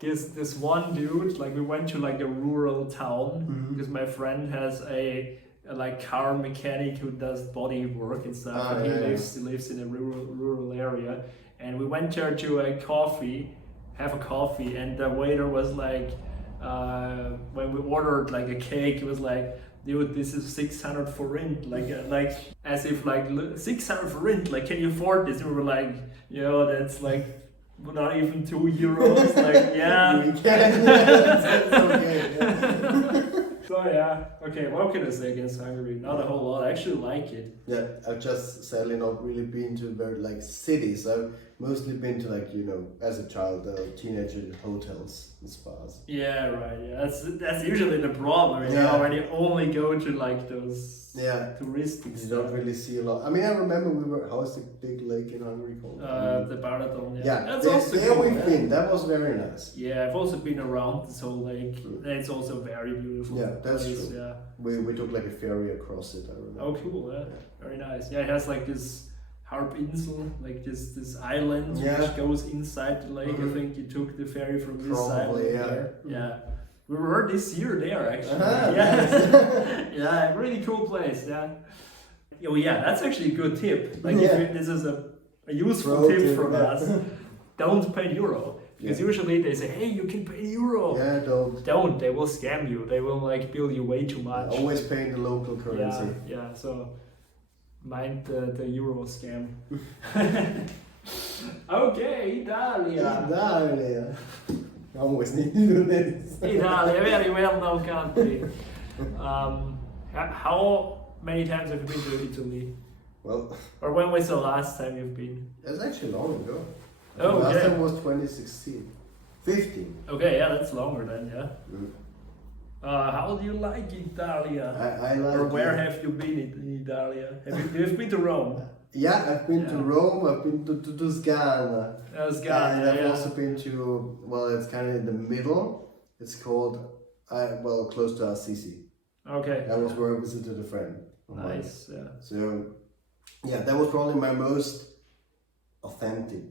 this one dude, like we went to like a rural town, because my friend has a like car mechanic who does body work and stuff, and he lives in a rural area, and we went there to have a coffee, and the waiter was like, when we ordered like a cake, it was like, dude, this is 600 forint, like as if like 600 forint, like can you afford this? And we were like, that's like not even €2, like yeah. We can. That's okay. So yeah, okay, what can I say against Hungary? Not a whole lot. I actually like it. Yeah, I've just sadly not really been to very like cities. I've mostly been to like, as a child, teenager, hotels and spas. Yeah, right. Yeah, that's usually the problem. When you only go to like those touristic You stuff. don't really see a lot. I mean, I remember how is the big lake in Hungary called? The Balaton. Yeah, that's also there cool, we've been. That was very nice. Yeah, I've also been around this whole lake. It's also very beautiful. Yeah, that's place. true. Yeah. We took like a ferry across it, I remember. Oh, cool. Yeah. Very nice. Yeah, it has like this Harpinsel, like this island which goes inside the lake. I think you took the ferry from this side there. Yeah. We were this year there actually. Nice. Yeah, really cool place. Yeah. Oh yeah, that's actually a good tip. Like this is a useful Pro tip from yeah. us. Don't pay in euro. Because usually they say, hey, you can pay in euro. Yeah, don't. Don't. They will scam you. They will like bill you way too much. Always pay in the local currency. Yeah. So mind the euro scam. Okay, Italia. Italia. I always need to do this. Italia, very well known country. How many times have you been to Italy? Well, Or when was the last time you've been? that's actually long ago. Oh, Last okay. time was 2016. 15. Okay, yeah, that's longer then, yeah. Mm. How do you like Italia? I like Or where it. have you been in Italia? You've been to Rome? Yeah, I've been to Yeah. Rome, I've been to Toscana. Toscana, And I've yeah. also been to, well, it's kind of in the middle. It's called, close to Assisi. Okay. That was where I visited a friend. of mine. Nice, yeah. So, yeah, that was probably my most authentic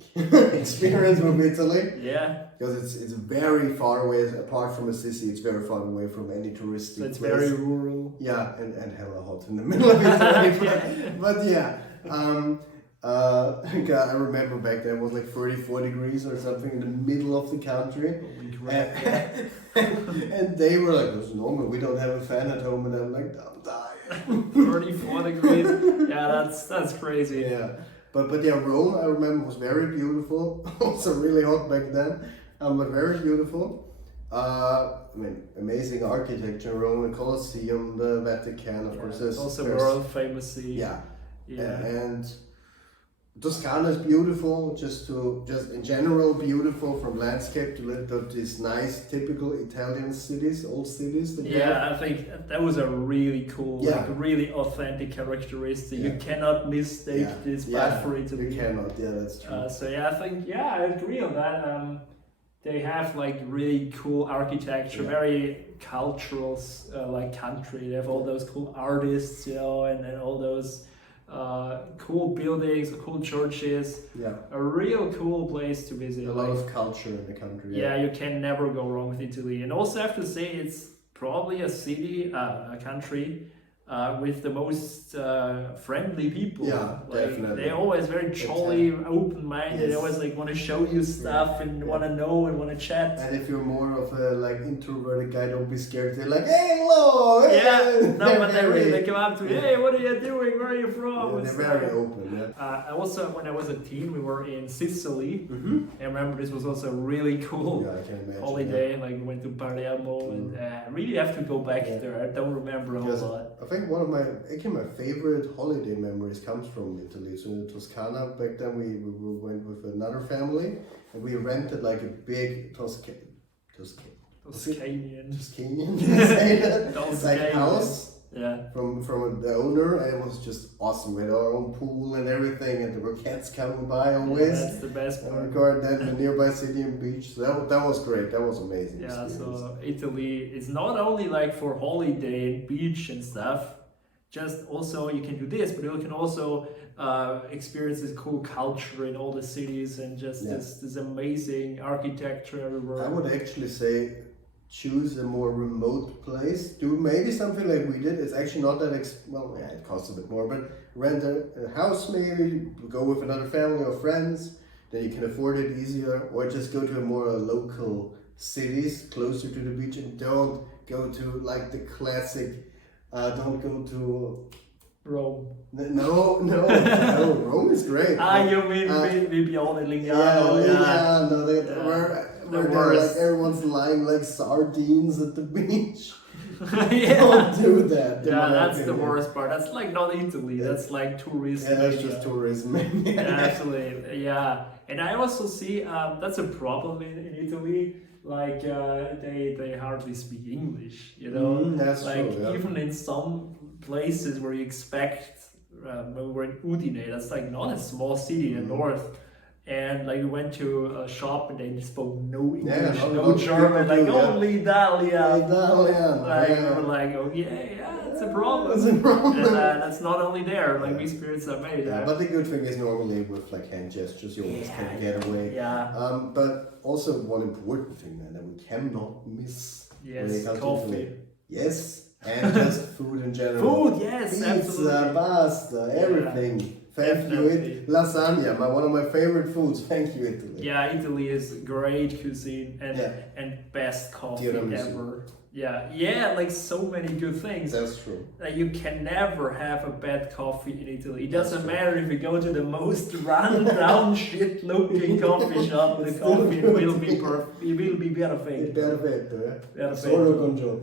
experience with Italy. Yeah, Because it's very far away, apart from Assisi, it's very far away from any touristic so it's place. very rural. Yeah, and hella hot in the middle of Italy. but yeah, I remember back then it was like 34 degrees or something in the middle of the country. Holy crap. And they were like, it's normal, we don't have a fan at home. And I'm like, I'm dying. 34 degrees. Yeah, that's crazy. Yeah. But yeah, Rome, I remember, was very beautiful. Also really hot back then. But very beautiful. I mean, amazing architecture. Rome, the Colosseum, the Vatican, of course. Also there's- world famous. Yeah. Yeah. And Toscana is beautiful, just in general beautiful, from landscape to these nice typical Italian cities, old cities. That you have. Yeah, I think that was a really cool, Yeah. like really authentic characteristic. Yeah. You cannot mistake this bad for You Italy. cannot, yeah, that's true. So yeah, I think I agree on that. They have like really cool architecture, Yeah. very cultural like country. They have all those cool artists, and then all those cool buildings, cool churches. Yeah, A real cool place to visit. a lot of culture in the country. Yeah, you can never go wrong with Italy. And also I have to say it's probably a country with the most friendly people. Yeah, like, definitely. They're always very jolly, open-minded. They Yes. always like want to show you stuff and want to know and want to chat. And if you're more of a like introverted guy, don't be scared. They're like, hey, hello. Hey. Yeah, no, but they really very- come up to you, hey, what are you doing? Where are you from? Yeah, And they're stuff. very open. Yeah. I also, when I was a teen, we were in Sicily. Mm-hmm. I remember this was also really cool. Yeah, I can imagine. Holiday, like we went to Palermo, and I really have to go back Yeah. there. I don't remember a Because whole lot. I think one of my favorite holiday memories comes from Italy. So in Toscana, back then we went with another family, and we rented like a big Toscanian, Toscanian. it's like Toscanian. house Yeah. from the owner, and it was just awesome. We had our own pool and everything, and there were cats coming by always. That's the best And part. record then the nearby city and beach. So that was great. That was amazing. Yeah, experience. so Italy is not only like for holiday and beach and stuff, just also you can do this, but you can also experience this cool culture in all the cities and just Yeah. this amazing architecture everywhere. I would actually say choose a more remote place. Do maybe something like we did. It's actually not that well, yeah, it costs a bit more, but rent a house maybe, go with another family or friends, then you can afford it easier, or just go to a more local cities closer to the beach, and don't go to like the classic, don't go to Rome. no, Rome is great. You mean Vibione, Lignano, Yeah, no, where The they're worst. like everyone's lying like sardines at the beach. Yeah. Don't do that. in Yeah, my that's the opinion. worst part. That's like not Italy. That's like tourism. Yeah, that's just tourism. Yeah, absolutely. Yeah, and I also see that's a problem in Italy. Like they hardly speak English. You know, That's like true. Yeah. even in some places where you expect. When we were in Udine, that's like not a small city in the north. And like we went to a shop and they spoke no English, not a no lot of German, people like do, yeah. only Italian. Italian. Like we Yeah. were like, oh yeah, it's a problem. That's a problem. And that's not only there, like we experienced that many Yeah, there. but the good thing is normally with like hand gestures, you always can get away. Yeah. But also one important thing man, that we cannot miss when Yes, it comes to coffee. Italy. Yes, And just food in general. Food, yes, Pizza, absolutely. pasta, everything. Thank you, lasagna, one of my favorite foods. Thank you, Italy. Yeah, Italy is great cuisine and best coffee ever. Yeah, like so many good things. That's true. You can never have a bad coffee in Italy. It doesn't matter if you go to the most run-down, shit-looking coffee shop. The coffee will be perfect. It will be perfect. Solo control.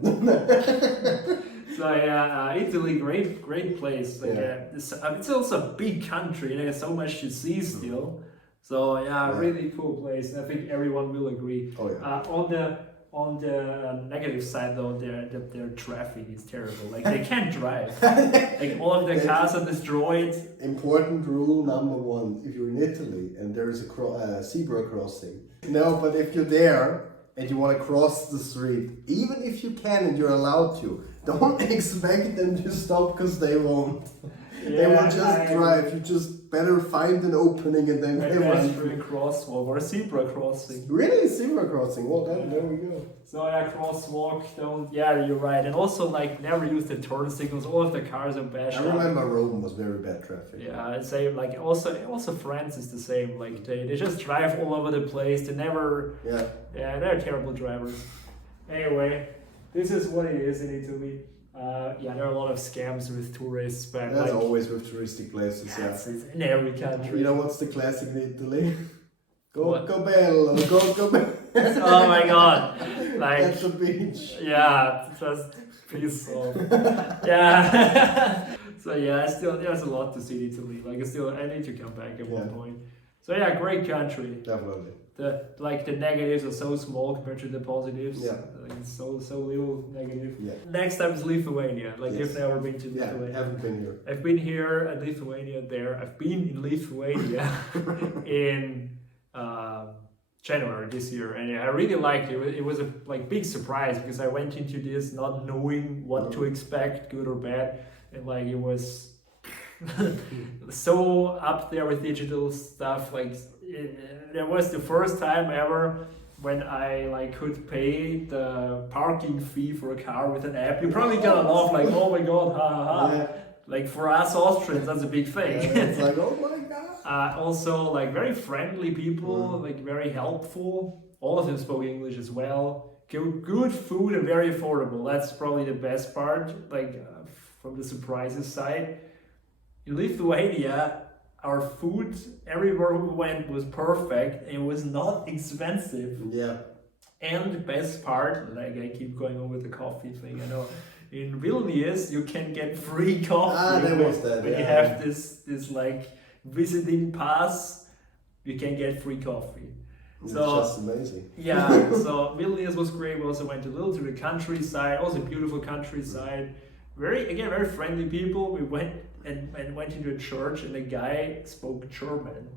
So yeah, Italy, great place. Like, it's also a big country. There's so much to see still. So yeah, really cool place. I think everyone will agree. Oh, yeah. On the negative side though, their traffic is terrible. Like they can't drive. Like all of their cars are destroyed. Important rule number 1: if you're in Italy and there is a zebra crossing. No, but if you're there and you want to cross the street, even if you can and you're allowed to, don't expect them to stop because they won't. They will just drive. You just better find an opening and then they run. Pedestrian crosswalk or zebra crossing. Really, zebra crossing? Well, then there we go. So yeah, crosswalk. Don't. Yeah, you're right. And also like never use the turn signals. All of the cars are bashed. I remember Rome was very bad traffic. Yeah, I'd say like also France is the same. Like they just drive all over the place. They never. Yeah, they're terrible drivers. Anyway, this is what it is in Italy. There are a lot of scams with tourists, but that's always with touristic places. It's in every country. You know what's the classic in Italy? Go bello, go bello. Oh my god! Like that's the beach. Yeah, just piss off. Yeah. So yeah, still there's a lot to see in Italy. Like I need to come back at one point. So yeah, great country. Definitely. The negatives are so small compared to the positives. Yeah. Like it's so little negative. Yeah. Next time is Lithuania. Like you've never been to Lithuania. Yeah, haven't been here. I've been here at Lithuania there. I've been in Lithuania in January this year, and I really liked it. It was a big surprise because I went into this not knowing what to expect, good or bad, and like it was so up there with digital stuff. Like there was the first time ever when I could pay the parking fee for a car with an app. You probably gonna laugh like, oh my god, ha ha ha. Yeah. Like for us Austrians, that's a big thing. Yeah, it's like, oh my god. Also, like very friendly people, like very helpful. All of them spoke English as well. Good food and very affordable. That's probably the best part. From the surprises side. In Lithuania, our food everywhere we went was perfect. It was not expensive. Yeah. And the best part, like I keep going on with the coffee thing, I know. In Vilnius, you can get free coffee. There was that. When you have this like visiting pass, you can get free coffee. It's just amazing. Yeah. So Vilnius was great. We also went a little to the countryside, also beautiful countryside. Very friendly people. We went into a church, and the guy spoke German.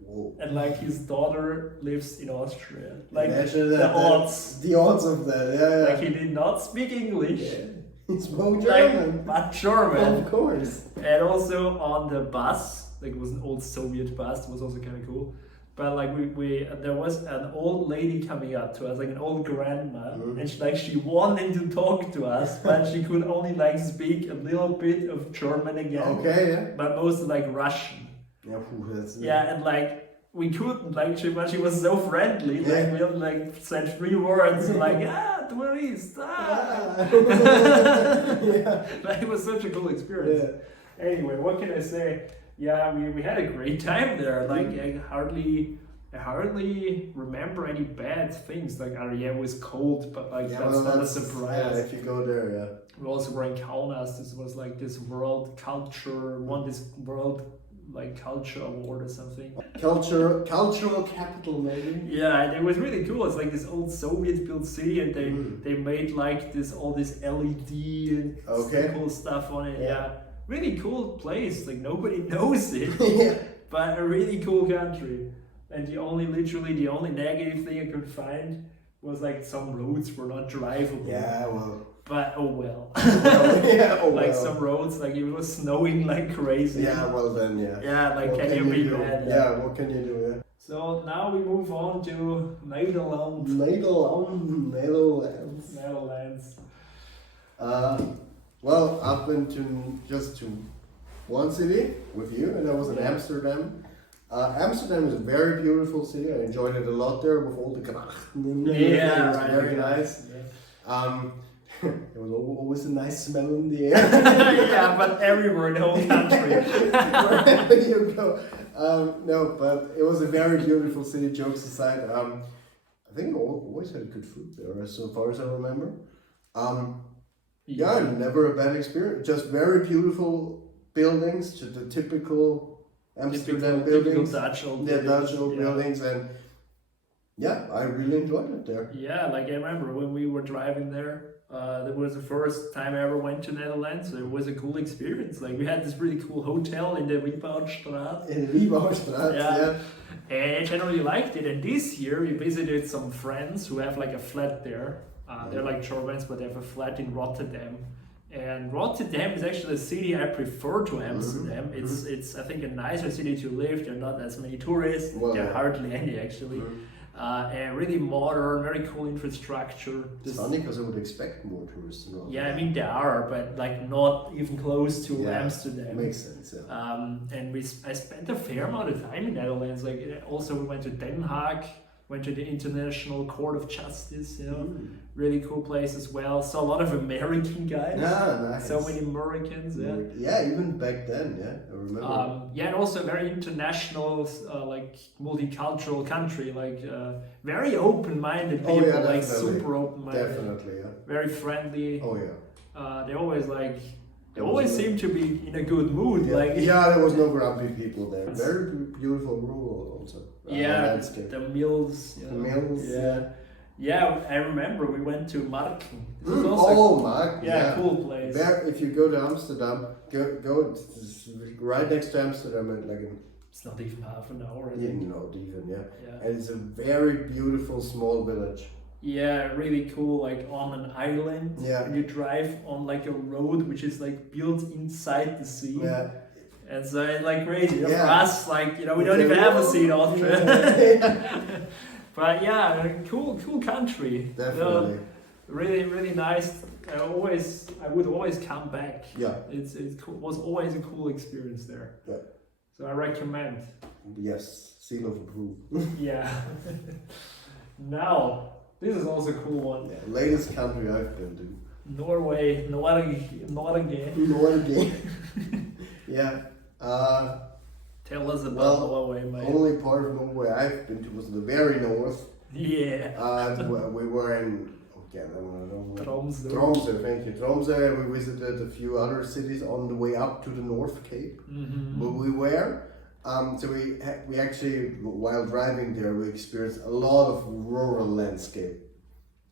Whoa. And his daughter lives in Austria. Imagine the odds. The odds of that, yeah. He did not speak English. Yeah. He spoke German. But German. Of course. And also on the bus, it was an old Soviet bus, it was also kind of cool. But there was an old lady coming up to us, like an old grandma, and she wanted to talk to us, but she could only speak a little bit of German again. Okay, yeah. But mostly Russian. Yeah, and we couldn't but she was so friendly. Yeah. We said 3 words tourist. Yeah. It was such a cool experience. Yeah. Anyway, what can I say? Yeah, we had a great time there. I hardly remember any bad things. It was cold, but that's not a surprise. Yeah, if you go there, yeah. We also were in Kaunas. This was this world culture, won this world culture award or something. Cultural capital maybe. Yeah, and it was really cool. It's this old Soviet built city, and they made all this LED and cool stuff on it. Yeah. Really cool place, nobody knows it, but a really cool country. And the only negative thing I could find was some roads were not drivable. Yeah, well. But oh well. Some roads, it was snowing like crazy. Yeah, well then, yeah. Yeah, can you be mad? Yeah, what can you do? Yeah. So now we move on to Netherlands. Netherlands. Well, I've been to one city with you, and that was in Amsterdam. Amsterdam is a very beautiful city. I enjoyed it a lot there with all the grachten. Yeah, it was right. very nice. Yeah. There was always a nice smell in the air. Yeah, but everywhere in the whole country. Wherever you go. No, but it was a very beautiful city, jokes aside. I think I always had good food there, so far as I remember. Yeah, never a bad experience. Just very beautiful buildings, to the typical Amsterdam buildings. Typical Dutch old buildings, and yeah, I really enjoyed it there. Yeah, like I remember when we were driving there. That was the first time I ever went to Netherlands, so it was a cool experience. Like we had this really cool hotel in the Wiebouwstraat. In the Wiebouwstraat, yeah. And I generally liked it. And this year we visited some friends who have like a flat there. They're like Germans, but they have a flat in Rotterdam. And Rotterdam is actually a city I prefer to Amsterdam. It's I think a nicer city to live. There are not as many tourists. There are hardly any actually. And really modern, very cool infrastructure. It's funny because I would expect more tourists in Rotterdam. Yeah, I mean there are, but like not even close to Amsterdam. Makes sense. Yeah. And I spent a fair amount of time in Netherlands. Like also we went to Den Haag, went to the International Court of Justice. Really cool place as well. Saw a lot of American guys. Yeah, nice. So many Americans. Yeah, even back then. Yeah, I remember. And also a very international, like multicultural country. Like very open-minded people. Like super open-minded. Definitely, yeah. Very friendly. Oh yeah. They always seem to be in a good mood. Yeah, there was no grumpy people there. Very beautiful rural also. The mills. The mills. Yeah. Yeah, I remember we went to Marken. Marken. Yeah, cool place. There, if you go to Amsterdam, go right next to Amsterdam at like it's not even half an hour. Not even. Yeah. And it's a very beautiful small village. Yeah, really cool, like on an island. Yeah. And you drive on like a road which is like built inside the sea. Yeah. And so it's like crazy. For us, like, we don't even have a sea in Austria. But yeah, cool country. Definitely. Really, really nice. I would always come back. Yeah. It was always a cool experience there. Yeah. So I recommend. Yes, seal of approval. Yeah. Now, this is also a cool one. Yeah, latest country I've been to. Norway, not again. Yeah. Tell us about Norway, mate. Only part of Norway I've been to was the very north. Yeah. We were in Tromsø. Tromsø, thank you. Tromsø, we visited a few other cities on the way up to the North Cape. But we were. So we actually, while driving there, we experienced a lot of rural landscape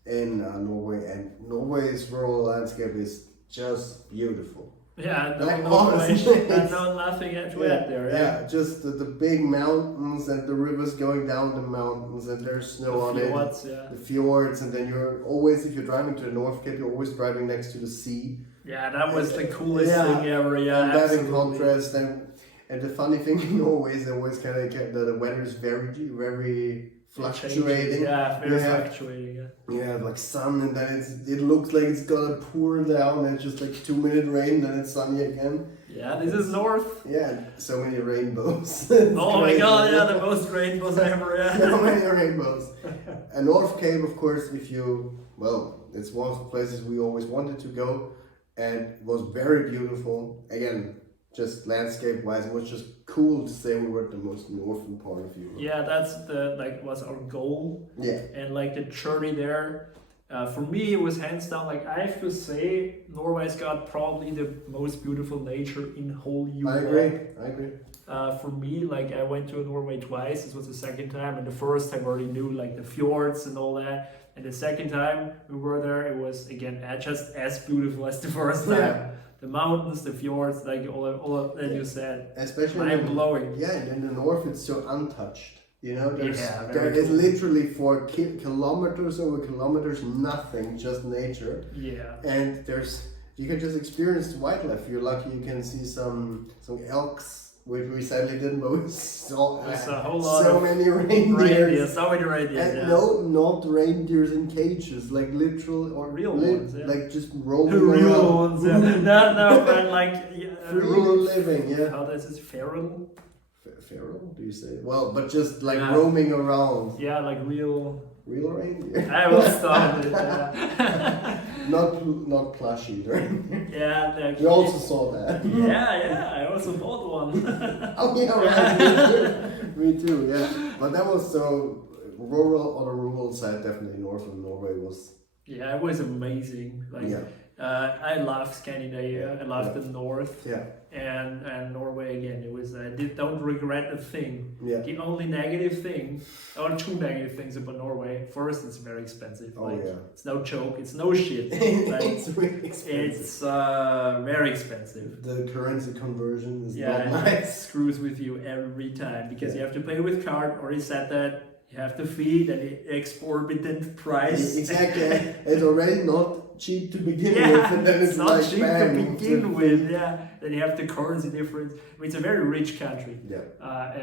in Norway, and Norway's rural landscape is just beautiful. Yeah, I know nothing yet there. Yeah, just the big mountains and the rivers going down the mountains, and there's snow on it. The fjords, and then if you're driving to the North Cape, you're always driving next to the sea. Yeah, that was the coolest thing ever. Yeah, and that in contrast, and the funny thing in Norway is always kind of the weather is very, very fluctuating. Fluctuating. You have like sun, and then it looks like it's gonna pour down, and it's just like 2-minute rain, then it's sunny again. Yeah, this is north. Yeah, so many rainbows. Oh my god, yeah, the most rainbows ever. Yeah. So many rainbows. And North Cape, of course, it's one of the places we always wanted to go, and it was very beautiful. Again, just landscape-wise, it was just cool to say we were at the most northern part of Europe. Yeah, that's was our goal. Yeah. And like the journey there, for me it was hands down. Like I have to say, Norway's got probably the most beautiful nature in whole Europe. I agree. For me, like I went to Norway twice. This was the second time, and the first time I already knew like the fjords and all that. And the second time we were there, it was again just as beautiful as the first time. Yeah. The mountains, the fjords, like all that you said. Especially mind blowing. Yeah, and in the north it's so untouched. There is literally for kilometers over kilometers nothing, just nature. Yeah. And you can just experience the wildlife. If you're lucky, you can see some elks which we sadly didn't, but we saw There's a whole lot so of many reindeers. so many reindeers. And Yeah. no, not reindeers in cages, like literal or Real ones, yeah. like just roaming The real around. ones, yeah. No, but like Real living, yeah. How does this feral? Feral, do you say? Well, but just like Yeah. roaming around. Yeah, like real. Real reindeer. I will stop it. Yeah, Not plushy reindeer. yeah, like, We also saw that. yeah. I also bought one. Oh yeah, right. Me too. Yeah, but that was so rural on a rural side. Definitely north of Norway was. Yeah, it was amazing. Like, Yeah. I love Scandinavia. I love the north. Yeah. And Norway again. It was. I don't regret a thing. Yeah. The only negative thing, or two negative things about Norway. First, it's very expensive. Oh like, yeah. It's no joke. It's no shit. Like, It's really expensive. it's very expensive. The currency conversion is Yeah, not it nice. screws with you every time because Yeah. you have to pay with card. Already said that. You have to feed an exorbitant price. Exactly. It's already not cheap to begin Yeah, with, and then it's not like cheap bang, to begin with. Yeah, then you have the currency difference. I mean, it's a very rich country. Yeah.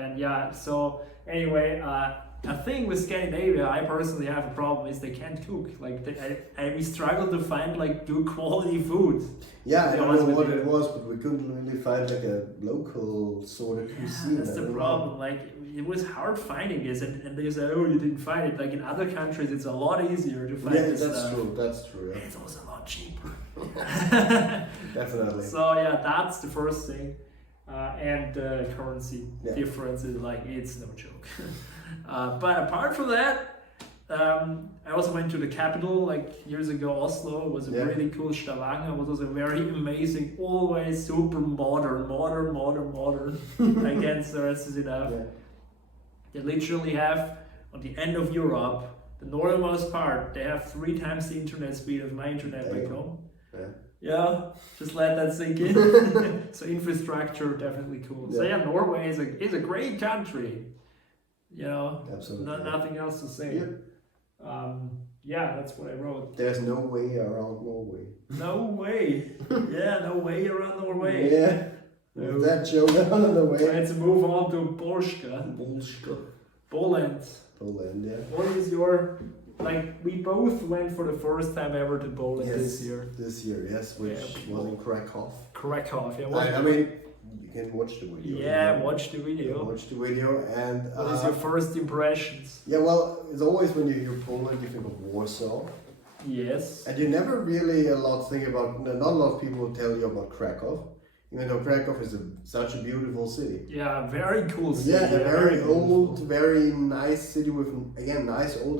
And yeah, so anyway, a thing with Scandinavia, I personally have a problem is they can't cook. Like, we struggle to find like good quality food. Yeah, I To be don't honest know with what you. it was, but we couldn't really find like a local sort of cuisine. That's I the don't know. problem. Like, it was hard finding this, and they said, "Oh, you didn't find it." Like in other countries, it's a lot easier to find Yeah, this that's stuff. true. That's true. And Yeah. it's also a lot cheaper. Definitely. So yeah, that's the first thing, and the currency Yeah. difference is like it's no joke. But apart from that, I also went to the capital like years ago. Oslo was a Yeah. really cool. Stavanger was also very amazing. Always super modern. Against the rest is enough. Yeah. They literally have on the end of Europe, the northernmost part. They have 3 times the internet speed of my internet back Damn. home. Yeah. Yeah, just let that sink in. So infrastructure definitely cool. So Yeah. yeah, Norway is a great country. You know, Absolutely. nothing else to say. Yeah. Yeah, that's what I wrote. There's no way around Norway. No way. Yeah, no way around Norway. Yeah. No. With that joke out of the way. Let's move on to Polska. Poland. Poland, yeah. What is your like? We both went for the first time ever to Poland Yes. this year. This year, yes, which Yeah. was in Krakow. Krakow. Yeah. I mean, you can watch the video. Yeah, you know. watch the video. Watch the video and. What is your first impressions? Yeah, well, it's always when you hear Poland, you think of Warsaw. Yes. And you never really a lot think about, not a lot of people will tell you about Krakow. Even though Krakow is such a beautiful city. Yeah, very cool city. Yeah, a very beautiful. old, very nice city with, again, nice old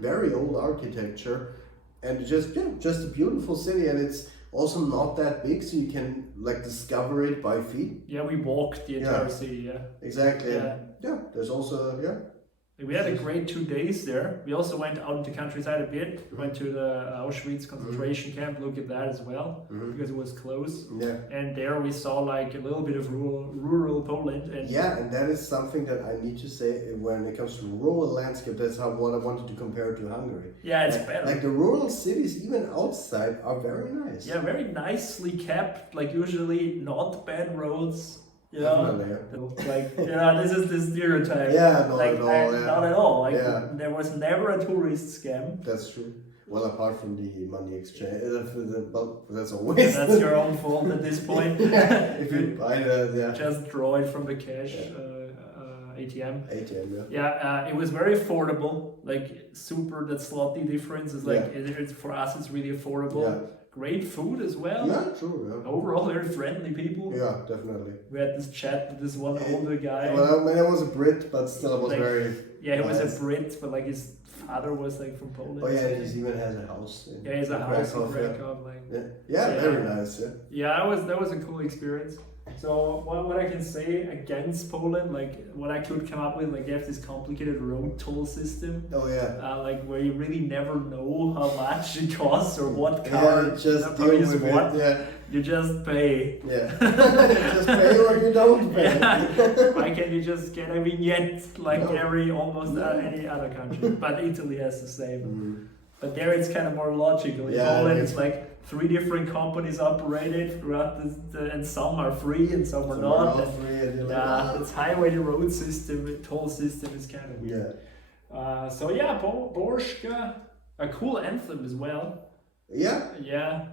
very old architecture. And just a beautiful city. And it's also not that big, so you can like discover it by feet. Yeah, we walked the entire Yeah. city. Yeah. Exactly. Yeah. Yeah, there's also, yeah. We had a great 2 days there. We also went out into countryside a bit. Went to the Auschwitz concentration camp. Look at that as well, because it was close. Yeah. And there we saw like a little bit of rural Poland. And Yeah, and that is something that I need to say when it comes to rural landscape. That's what I wanted to compare to Hungary. yeah, it's Like, better. like the rural cities, even outside, are very nice. Yeah, very nicely kept. Like usually not bad roads. You know, Definitely, yeah. like this is the stereotype. Yeah, not like, at all. Yeah. Not at all. Like Yeah. there was never a tourist scam. That's true. Well, apart from the money exchange, but that's always. That's your own fault at this point. Yeah, if you buy the Just draw it from the cash ATM. ATM, yeah. Yeah, it was very affordable. Like super, that zloty difference is like it's for us. It's really affordable. Yeah. Great food as well. Yeah, true. Yeah. Overall, very friendly people. Yeah, definitely. We had this chat with this one older guy. Well, I mean, I was a Brit, but still, I was Like, very. Yeah, he was nice. a Brit, but like his father was like from Poland. Oh yeah, he even has a house. Yeah, he has a house in Krakow. Like, Yeah, very nice. Yeah. yeah, that was a cool experience. So what I can say against Poland, like what I could come up with, like they have this complicated road toll system, Oh yeah. like where you really never know how much it costs or what car Yeah, just deal pays with what. it. Yeah. You just pay. Yeah. Just pay or you don't pay. Yeah. Why can't you just get a vignette like No. almost any other country? But Italy has the same. Mhm. But there it's kind of more logical. In Yeah, Poland it's- it's like 3 different companies operated throughout and some are free and some are not. It's highway to road system, toll system is kind of weird. So yeah, Borska, a cool anthem as well. Yeah.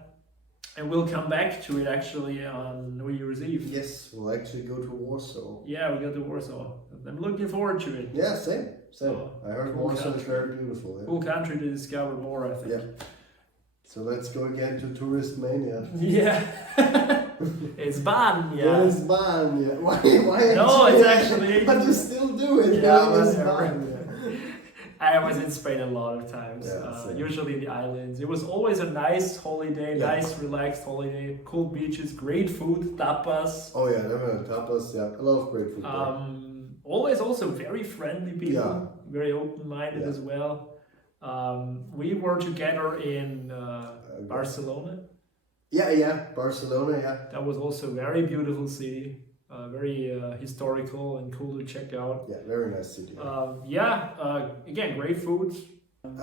And we'll come back to it actually on New Year's Eve. Yes, we'll actually go to Warsaw. Yeah, we go to Warsaw. I'm looking forward to it. Yeah, same. I heard cool Warsaw country. is very beautiful. Cool country to discover more, I think. Yeah. So let's go again to Tourist Mania. Yeah. It's Ban, Yeah, it's Ban, yeah. Why No, it's actually... But you still do it. Yeah, it's whatever. Ban, I was in Spain a lot of times, same. usually in the islands. It was always a nice holiday, nice relaxed holiday, cool beaches, great food, tapas. Oh yeah, definitely tapas. Yeah, a lot of great food. Always also very friendly people, very open-minded as well. We were together in Barcelona. Barcelona. That was also a very beautiful city, very historical and cool to check out. Yeah, very nice city. Again, great food.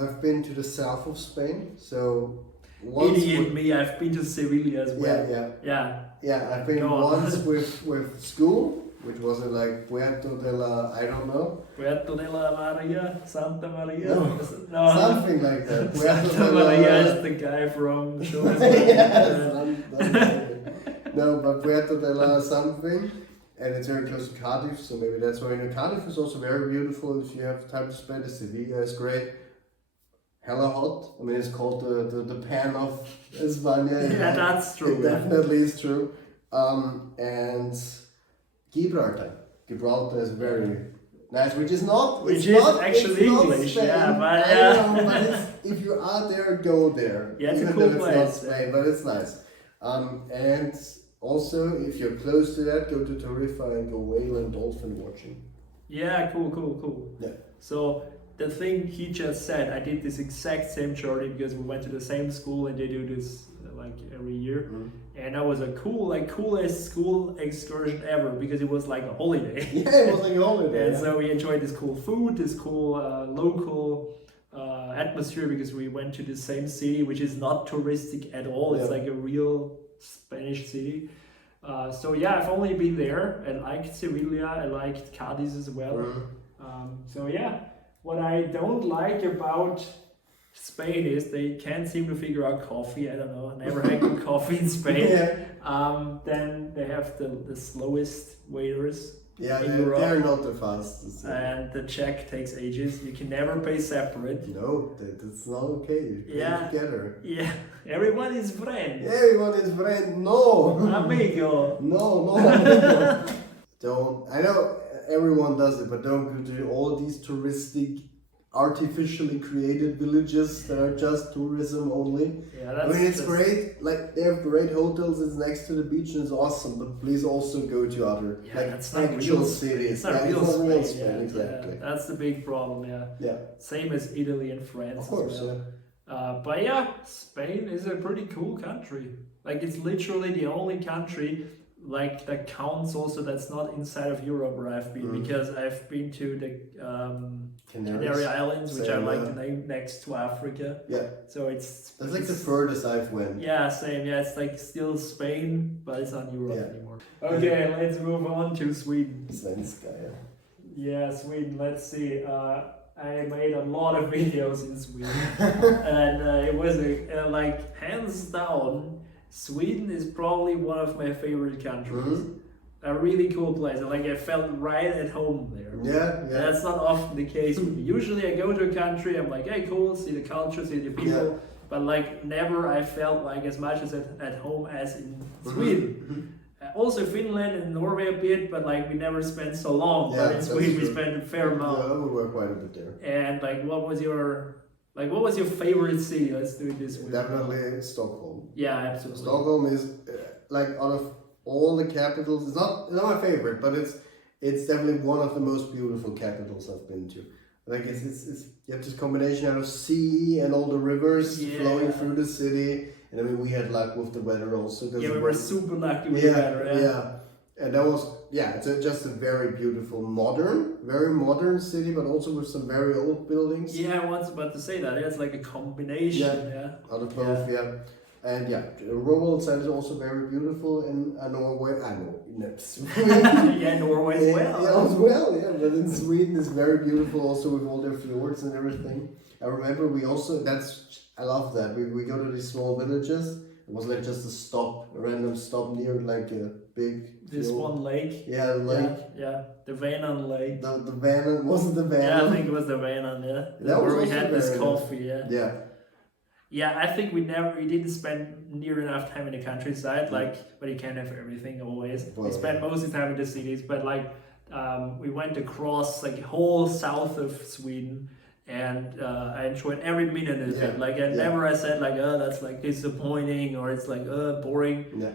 I've been to the south of Spain, so Idiot me, I've been to Sevilla as well. Yeah, I've been once with school, which was in like Puerto de la, I don't know. Puerto de la Maria, Santa Maria? No, No. something like that. Puerto Santa Maria is the guy from the show. No, but Puerto de la something, and it's very close to Cardiff, so maybe that's why. Cardiff is also very beautiful if you have time to spend. Sevilla is great. Hella hot. I mean, it's called the pan of España. Yeah, that's true. It definitely is true. And Gibraltar is very nice, which is not. Which is actually English, but if you are there, go there. Yeah, it's even a cool though place. It's not Spain, but it's nice. And also, if you're close to that, go to Tarifa and go whale and dolphin watching. Yeah, cool. Yeah. So the thing he just said, I did this exact same journey because we went to the same school and they do this like every year. And that was a coolest school excursion ever because it was like a holiday. Yeah, it was like a holiday. And so we enjoyed this cool food, this cool local atmosphere because we went to the same city, which is not touristic at all. It's like a real Spanish city. I've only been there. I liked Sevilla. I liked Cadiz as well. What I don't like about Spain is they can't seem to figure out coffee. I don't know. I never had good coffee in Spain. Then they have the slowest waiters. Yeah, in Europe. they're not the fastest. And the check takes ages. You can never pay separate. No, that's not okay. You pay together. Yeah, everyone is friend. Everyone is friend. No. Amigo. No, amigo. Don't. I know everyone does it, but don't go to all these touristic, artificially created villages that are just tourism only. Yeah, it's great. Like they have great hotels. It's next to the beach and it's awesome. But please also go to other actual cities. It's not real Spain. Exactly. Yeah, that's the big problem. Yeah. Same as Italy and France. Of course. As well. Spain is a pretty cool country. Like it's literally the only country like that counts also that's not inside of Europe where I've been because I've been to the Canary Islands, which are like next to Africa. Yeah. So it's like the furthest I've went. Yeah, same. Yeah, it's like still Spain, but it's not Europe anymore. Okay, let's move on to Sweden. Svenska. Yeah, Sweden. Let's see. I made a lot of videos in Sweden, and it was like hands down. Sweden is probably one of my favorite countries. A really cool place. I felt right at home there. Yeah. That's not often the case. Usually I go to a country, I'm like, hey, cool, see the culture, see the people. Yeah. But never I felt like as much as at home as in Sweden. Also Finland and Norway a bit, but we never spent so long. Yeah, but in Sweden we spent a fair amount. Yeah, we were quite a bit there. And what was your favorite city? Let's do it this way. Definitely Stockholm. Yeah, absolutely. Stockholm is out of all the capitals, it's not my favorite, but it's definitely one of the most beautiful capitals I've been to. It's you have this combination out of sea and all the rivers flowing through the city. And I mean, we had luck with the weather also. Yeah, we were super lucky with the weather. Yeah. And that was, it's just a very beautiful, very modern city, but also with some very old buildings. Yeah, I was about to say that. It's like a combination. Out of both, And yeah, the rural side is also very beautiful in Norway. I know, in Sweden. Yeah, Norway as well. Yeah, as well, yeah. But in Sweden it's very beautiful also with all their fjords and everything. I remember I love that. We go to these small villages. It was like just a random stop near like a big This fjord. one lake. Yeah, the lake. Yeah, the Vänern Lake. The Vänern, wasn't the Vänern? Yeah, I think it was the Vänern, yeah. That where was we had also this very coffee, yeah. Yeah. Yeah, I think we didn't spend near enough time in the countryside, but you can't have everything always. Well, we spent most of the time in the cities, but we went across like whole south of Sweden, and I enjoyed every minute of it. Like never I said like, oh, that's like disappointing, or it's like, boring. Yeah.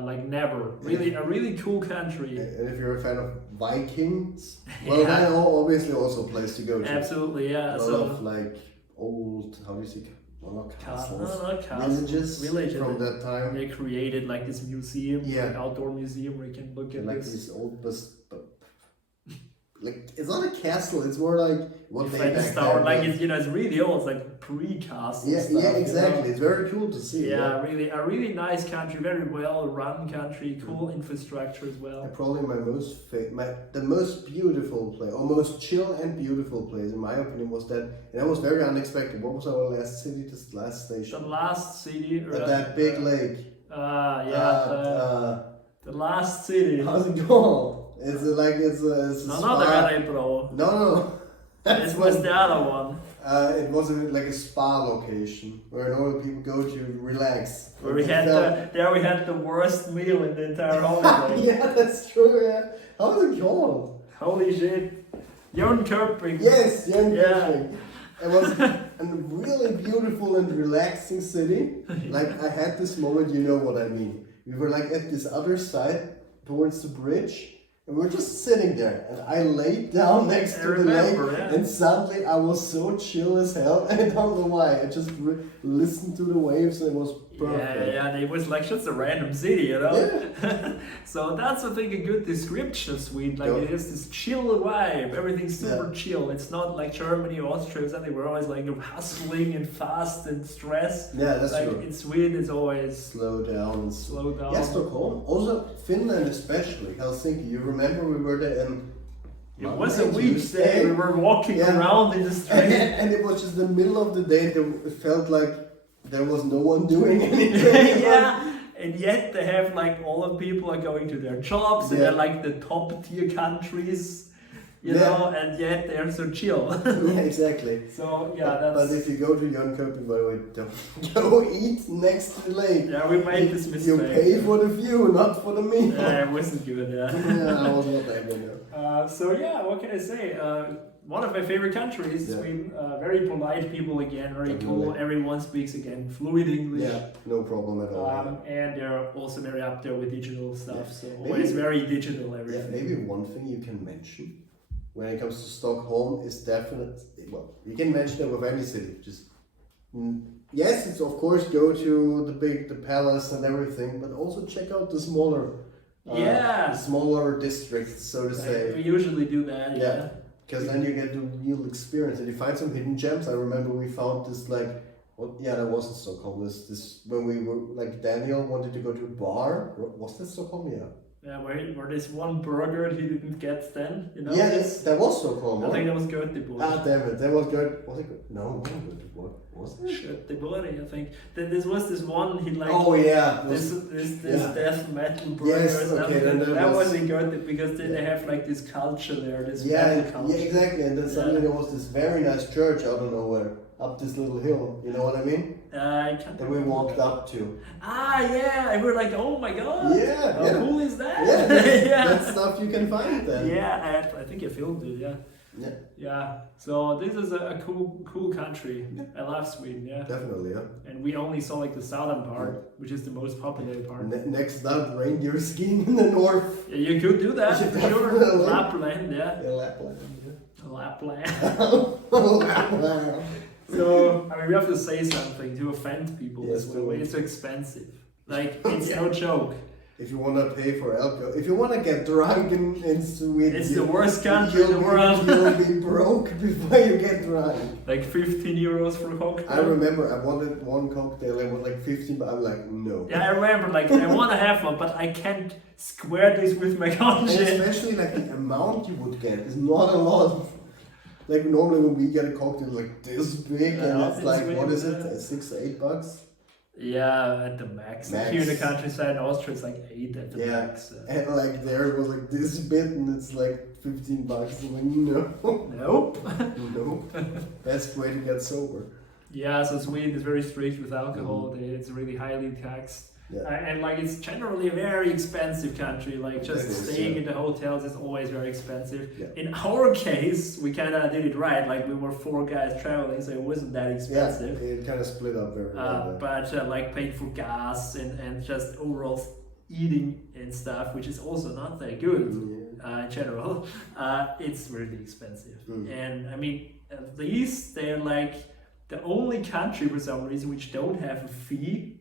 Like never. Really, a really cool country. And if you're a fan of Vikings, well, then obviously also a place to go to. Absolutely, yeah. A lot of like old, how do you say? Well, not castles. Villages from that time. They created like this museum, like outdoor museum where you can look at like this. these old, like it's not a castle. It's more like what they back then. Like it's it's really old. It's like pre-castle. Yeah, stuff, exactly. It's very cool to see. Yeah, really, a really nice country, very well run country, cool infrastructure as well. And probably the most beautiful place, or most chill and beautiful place, in my opinion, was that, and that was very unexpected. What was our last city? This last station. The last city. At that big lake. The last city. How's it called? It's a not the Garebro. No. It was the other one. It was like a spa location where normal people go to relax. Where we had the worst meal in the entire holiday. Yeah, that's true. Yeah. How was it called? Holy shit! Jönköping. Yes, Jönköping. It was a really beautiful and relaxing city. Like I had this moment, you know what I mean. We were like at this other side towards the bridge. And we were just sitting there, and I laid down next to the lake, and suddenly I was so chill as hell. I don't know why. I just listened to the waves, and it was perfect. Yeah, and it was like just a random city, you know. Yeah. So that's I think a good description of Sweden. Like it is this chill vibe. Everything's super chill. It's not like Germany or Austria. They were always like hustling and fast and stressed. Yeah, that's like, true. In Sweden, it's always slow down. Yeah, Stockholm. Also Finland, especially Helsinki. You remember we were there in. It was a weekday. We were walking around in the street, and it was just the middle of the day. It felt like there was no one doing anything. Yeah. And yet they have like all the people are going to their jobs and they're like the top tier countries, you know, and yet they're so chill. Yeah, exactly. So but if you go to Jönköping, by the way, don't go eat next to the lake. Yeah, we made this mistake. You pay for the view, not for the meal. Yeah, it wasn't good. Yeah, I was not that good. What can I say? One of my favorite countries, Sweden. Very polite people again, very cool. Everyone speaks again fluid English. Yeah, no problem at all. And they're also very up there with digital stuff. So always very digital everything. Yeah, maybe one thing you can mention when it comes to Stockholm is definitely, well, you can mention it with any city. Just yes, it's of course go to the palace and everything, but also check out the smaller. The smaller districts, so to say. We usually do that. Yeah. Because then you get the real experience and you find some hidden gems. I remember we found this that wasn't Stockholm. This when we were like Daniel wanted to go to a bar. Was that Stockholm? Yeah. Yeah, where this one burger he didn't get then, you know? Yeah, that was Stockholm. I think that was Göteborg. Ah, damn it, that was good. Was it good? No, what was it? Göteborg, I think. This was this one he like. Oh yeah. This death metal burger. Yes, okay. Then that was in Göteborg because they have like this culture there, this metal culture. Yeah, exactly. And then suddenly there was this very nice church out of nowhere, up this little hill. You know what I mean? I can't. That we walked up to. And we're like, oh my god. Yeah. How cool is that? Yeah, that's stuff you can find then. Yeah, I think I filmed it. Yeah. Yeah. So this is a cool country. Yeah. I love Sweden. Yeah. Definitely. Yeah. And we only saw like the southern part, which is the most popular part. Next up, reindeer skiing in the north. Yeah, you could do that for sure. Lapland. Yeah. Lapland. Lapland. So, I mean, we have to say something to offend people this way. It's so expensive. Like, it's no joke. if you want to pay for alcohol, if you want to get drunk in Sweden, it's the worst country in the world. You'll be broke before you get drunk. Like 15 euros for a cocktail. I remember I wanted one cocktail, it was like 15, but I'm like, no. Yeah, I remember, like, I want to have one, but I can't square this with my And conscience. especially like the amount you would get is not a lot. Like normally when we get a cocktail like this big, and it's like, what is it, $6 to $8? Yeah, at the max. Max. Here in the countryside in Austria, it's like 8 at the max. And like there it was like this bit, and it's like $15. I'm like, no. Nope. No. Best way to get sober. Yeah, so Sweden is very strict with alcohol. It's really highly taxed. Yeah. And like it's generally a very expensive country. Like just staying in the hotels is always very expensive. Yeah. In our case, we kind of did it right. Like we were 4 guys traveling, so it wasn't that expensive. Yeah, it kind of split up very well. But like paying for gas and just overall eating and stuff, which is also not that good in general, it's really expensive. And I mean, at least they're like the only country for some reason which don't have a fee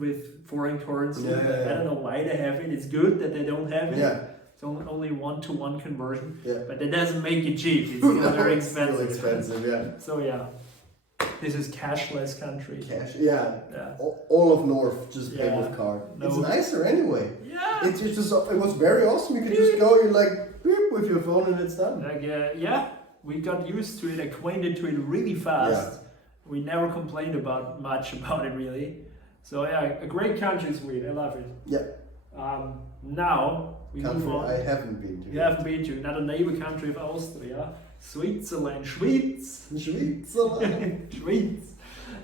with foreign currency. I don't know why they have it. It's good that they don't have it. Yeah. It's only 1-to-1 conversion. Yeah. But that doesn't make it cheap. It's still very expensive. Still expensive, yeah. So yeah, this is cashless country. Cash, yeah. Yeah. All of North just pay with card. No. It's nicer anyway. Yeah. It's just, it was very awesome. You could just go, you like, beep with your phone and it's done. Like yeah, we got used to it, acquainted to it really fast. Yeah. We never complained much about it really. So yeah, a great country, Sweden. I love it. Yeah. Now we move on. I haven't been to. You haven't been to another neighbor country of Austria, Switzerland. Switzerland.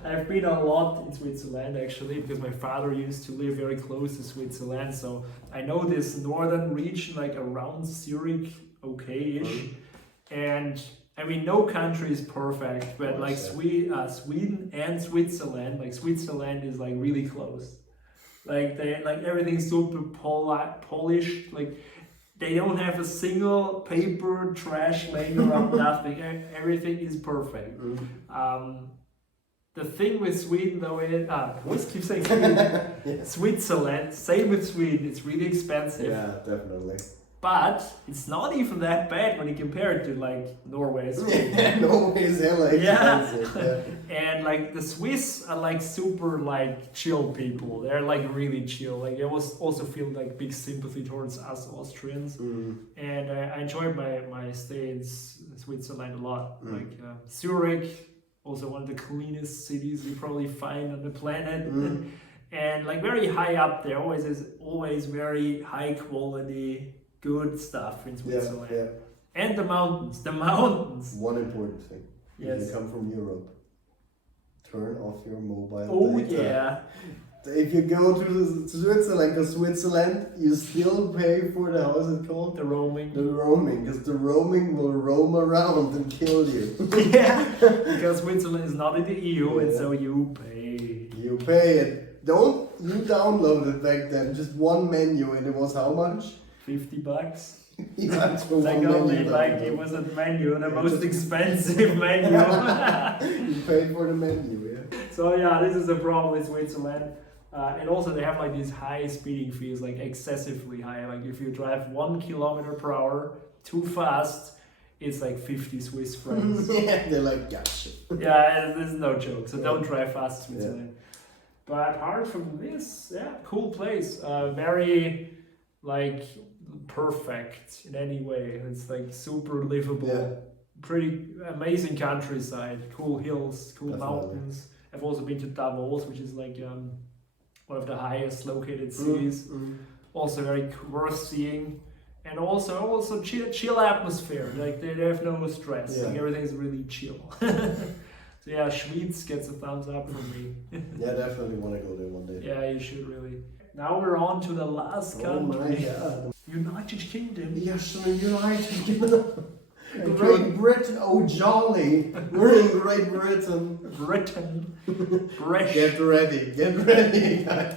I've been a lot in Switzerland actually because my father used to live very close to Switzerland, so I know this northern region like around Zurich okay-ish. And I mean, no country is perfect, but like Sweden and Switzerland, like Switzerland is like really close. Like everything's super polished. Like they don't have a single paper trash laying around. Nothing. Everything is perfect. The thing with Sweden though is, I always keep saying Sweden. Switzerland. Same with Sweden. It's really expensive. Yeah, definitely. But it's not even that bad when you compare it to like Norway. Sweden. Norway is hella expensive. And like the Swiss are like super like chill people. They're like really chill. Like I also feel like big sympathy towards us Austrians. And I enjoyed my stay in Switzerland a lot. Like Zurich, also one of the cleanest cities you probably find on the planet. And like very high up there. Always very high quality. Good stuff in Switzerland. Yeah. And the mountains. One important thing. Yes. If you come from Europe, turn off your mobile data. Yeah. If you go to Switzerland, because Switzerland, you still pay for the, how is it called? The roaming. The roaming, because the roaming will roam around and kill you. Yeah, because Switzerland is not in the EU, and so you pay. You pay it. You downloaded back then just one menu, and it was how much? $50. Yeah, it's for like one only menu. like it was a menu, the most expensive menu. You paid for the menu, yeah. So yeah, this is a problem with Switzerland. And also they have like these high speeding fees, like excessively high. Like if you drive 1 kilometer per hour too fast, it's like 50 Swiss francs. Yeah, they're like, gotcha. Yeah, this is no joke. So don't drive fast in Switzerland. But apart from this, cool place. Very like perfect in any way. It's like super livable, pretty amazing countryside, cool hills, cool mountains. I've also been to Davos, which is like one of the highest located cities. Also very worth seeing, and also chill atmosphere. Like they have no stress. Like everything's really chill. So yeah, Schweiz gets a thumbs up from me. Yeah, definitely want to go there one day. Yeah, you should really. Now we're on to the last country. Oh my God. United Kingdom. Yes, United Kingdom. Great Britain, oh jolly. We're in Great Britain. Get ready, guys.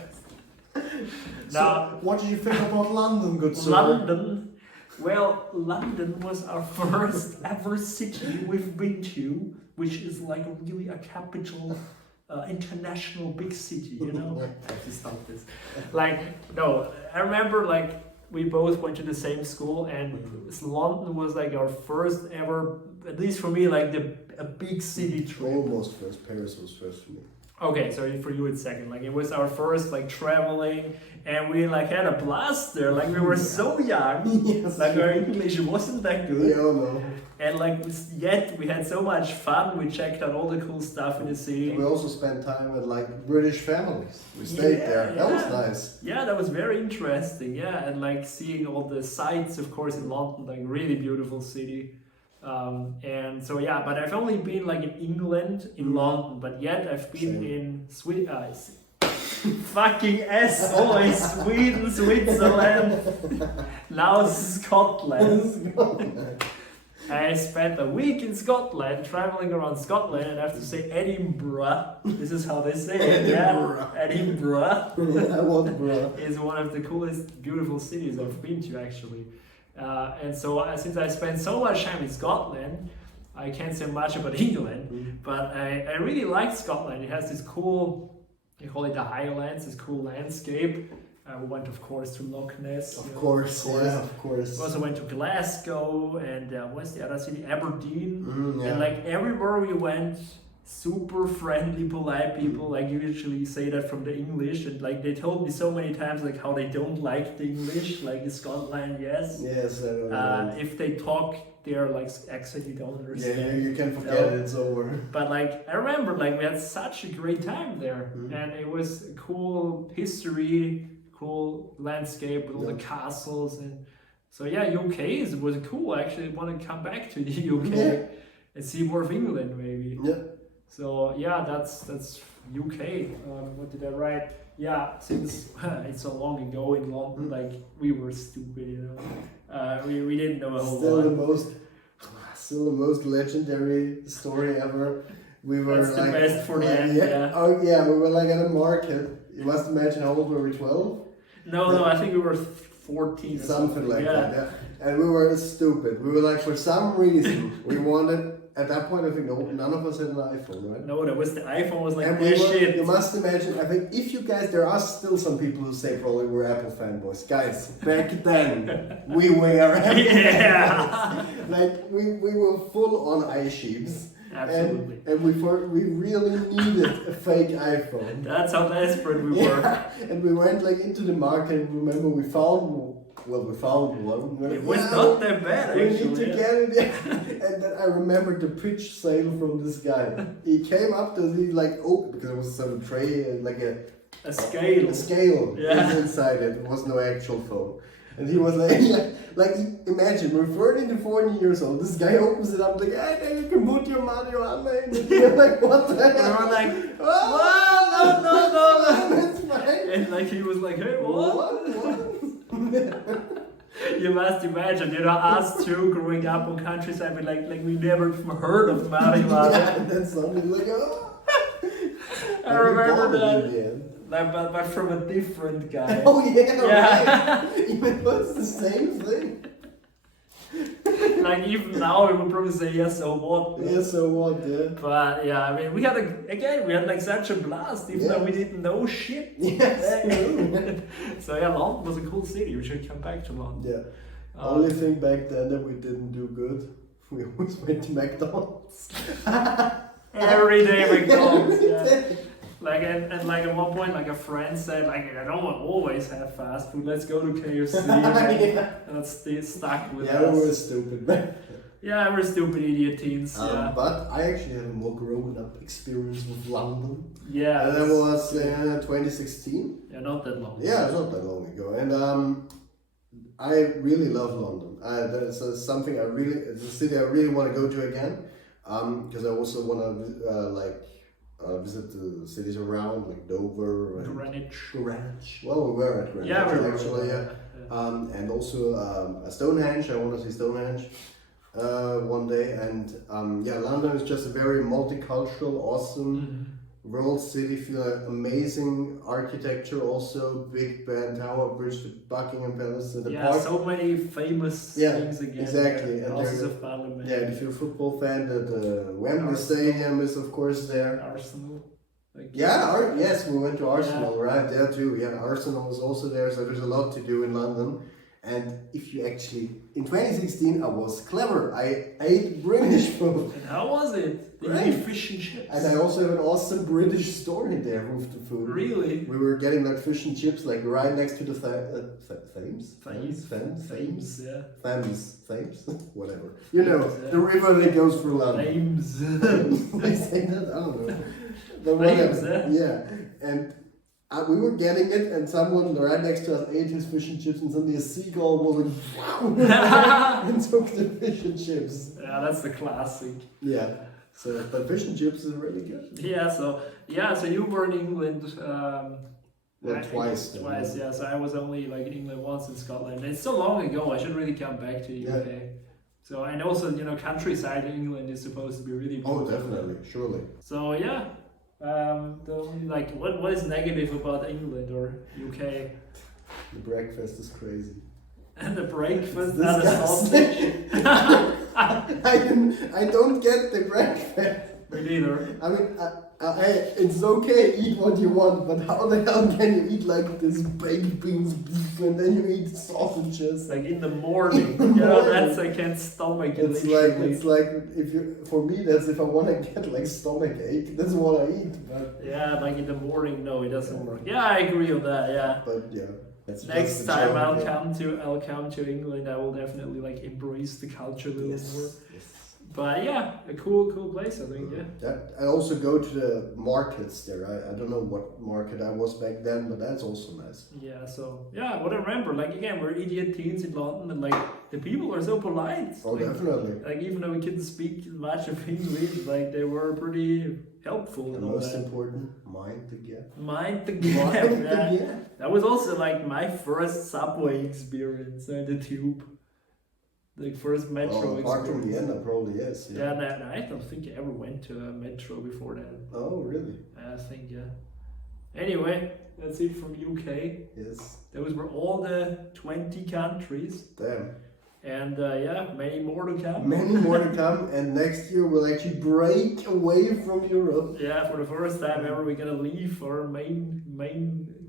Now, so, what did you think about London, good sir? London. Well, London was our first ever city we've been to, which is like really a capital international big city, you know. I have to stop this. Like, no, I remember like we both went to the same school, and London was like our first ever, at least for me, like a big city trip. Almost first. Paris was first for me. Okay, so for you it's second. Like it was our first like traveling, and we like had a blast there. Like we were so young. Yes. Like our English wasn't that good. Yeah, no. And like yet we had so much fun. We checked out all the cool stuff in the city. We also spent time with like British families. We stayed there. That was nice. Yeah, that was very interesting. Yeah, and like seeing all the sights, of course, in London, like really beautiful city. And so yeah, but I've only been like in England, in London, but yet I've been in Sweden. Fucking S, always Sweden, Switzerland, now Scotland. I spent a week in Scotland, traveling around Scotland, and I have to say Edinburgh. This is how they say it. Edinburgh. Yeah, Edinburgh. I want bro. Is one of the coolest, beautiful cities I've been to actually. And so since I spent so much time in Scotland, I can't say much about England, but I really liked Scotland. It has this cool, they call it the Highlands, this cool landscape. We went, of course, to Loch Ness. Of course. We also went to Glasgow and what's the other city? Aberdeen. Yeah. And like everywhere we went, super friendly, polite people. Like usually say that from the English, and like they told me so many times like how they don't like the English. Like in Scotland, yes. Yes. If they talk their like accent, you don't understand. Yeah, you can forget it. It's over. But like I remember, like we had such a great time there, and it was a cool history. Cool landscape with all the castles, and so yeah, UK was cool. I actually want to come back to the UK and see more of England maybe. Yeah. So yeah, that's UK. What did I write? Yeah, since it's so long ago in London, like we were stupid, you know. We didn't know a whole lot. Still the most legendary story ever. We were that's like the best for the end. Yeah. Oh yeah, we were like at a market. You must imagine how old were we? 12? No, I think we were 14 or something like that, yeah. And we were stupid. We were like, for some reason, we wanted, at that point, I think none of us had an iPhone, right? No, that was the iPhone was like, and shit. You must imagine, I think, if you guys, there are still some people who say probably we're Apple fanboys. Guys, back then, we were Apple fanboys. Like, we were full on iSheeps. Absolutely. And we really needed a fake iPhone. That's how desperate we were. And we went like into the market, and remember we found one. It was not that bad actually. We need to get it. And then I remembered the pitch sale from this guy. He came up to the like because it was some tray and like a scale. A scale inside it. It was no actual phone. And he was like imagine, we're 13 to 14 years old. This guy opens it up like, hey, you can put your money on me. And you're like, what the hell? And we're like, what? No. That's fine. And like he was like, hey, what? You must imagine, you know, us two growing up on countryside, we like we never heard of marijuana. Yeah, and then somebody like, I remember that. But from a different guy. Oh yeah. Right. Even though it's the same thing. Like even now we would probably say yes, so what? Yeah, so what? Yeah. But yeah, I mean we had like such a blast even though we didn't know shit. Yes. So yeah, London was a cool city. We should come back to London. Yeah. Only thing back then that we didn't do good, we always went to McDonald's. Every day McDonald's. Yeah. Like and like at one point, like a friend said, like I don't always have fast food. Let's go to KFC. And that's stuck with us. Yeah, we were stupid, man. Yeah, we're stupid idiot teens. But I actually have a more grown-up experience with London. Yeah. And that was 2016. Yeah, not that long. Yeah, not that long ago. And I really love London. That's something it's a city I really want to go to again. Because I also want to visit the cities around, like Dover and Greenwich. Well, we were at Greenwich actually, yeah. And also Stonehenge. I want to see Stonehenge one day. And London is just a very multicultural, awesome world city. Feel like amazing architecture. Also, Big Ben, Tower Bridge, the Buckingham Palace, and the park. So many famous things again. Exactly. And Houses of Parliament. Yeah, if you're a football fan, the Wembley Stadium is of course there. Arsenal. Like, yes, we went to Arsenal, right? There too. Yeah, Arsenal was also there, so there's a lot to do in London. And if you actually, in 2016, I was clever. I ate British food. And how was it? Did you eat fish and chips? And I also have an awesome British store in there, Roof to Food. Really? We were getting like fish and chips, like right next to the Thames? Thames, yeah. Thames, whatever. You know, the river that goes through London. Thames. They say that? I don't know. But Thames, yeah. And we were getting it, and someone right next to us ate his fish and chips, and suddenly a seagull was like, and took the fish and chips. Yeah, that's the classic. Yeah. So, but fish and chips is really good. So you were in England. Twice. Twice, yeah. So I was only like in England once in Scotland. It's so long ago. I should really come back to the UK. So and also countryside in England is supposed to be really beautiful. Oh, definitely, surely. So yeah. The only, like what is negative about England or UK? The breakfast is crazy. And the breakfast and the sausage. I don't get the breakfast. Me neither. I mean, it's okay, eat what you want, but how the hell can you eat like this baked beans, beef, and then you eat sausages? Like in the morning. That's I can't stomach it. It's like if you, for me, that's if I want to get like stomach ache, that's what I eat. But like in the morning, no, it doesn't work. Yeah, I agree on that. Yeah. But yeah. Next time I'll come to England, I will definitely like embrace the culture a little more. Yes. But yeah, a cool place I think. Yeah. I also go to the markets there. I don't know what market I was back then, but that's also nice. Yeah. So what I remember, like again, we're idiot teens in London, and like the people are so polite. Oh, like, definitely. Like even though we couldn't speak much of English, like they were pretty helpful. And most important, mind the gap. Mind the gap. That was also like my first subway experience in the tube. The first metro experience. Apart from Vienna, probably yes. Yeah, I don't think I ever went to a metro before that. Oh, really? I think, yeah. Anyway, that's it from UK. Yes. Those were all the 20 countries. Damn. And many more to come. Many more to come, and next year we'll actually break away from Europe. Yeah, for the first time ever, we're gonna leave our main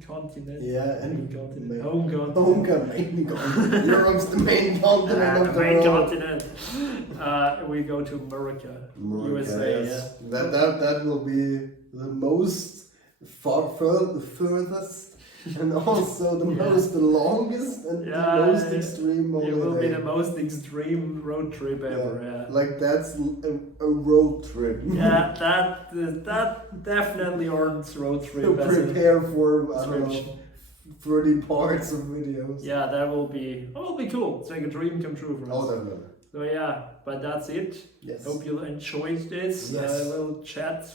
continent. Yeah, and continent. Home continent. Europe's the main continent of the main world. continent. We go to America, USA. Yes. Yeah. That will be the most furthest. And also the longest and the most extreme holiday. It will be the most extreme road trip ever. Yeah. Like that's a road trip. Yeah, that definitely earns road trip. To prepare for 30 parts of videos. Yeah, that will be cool. It's like a dream come true for us. Oh, definitely. So yeah, but that's it. Yes. Hope you enjoyed this little chat.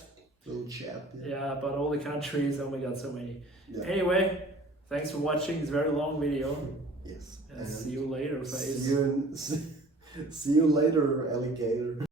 Yeah, about all the countries. Oh my god, so many. Yeah. Anyway, thanks for watching this very long video. Yes. And see you later, face. See you later, alligator.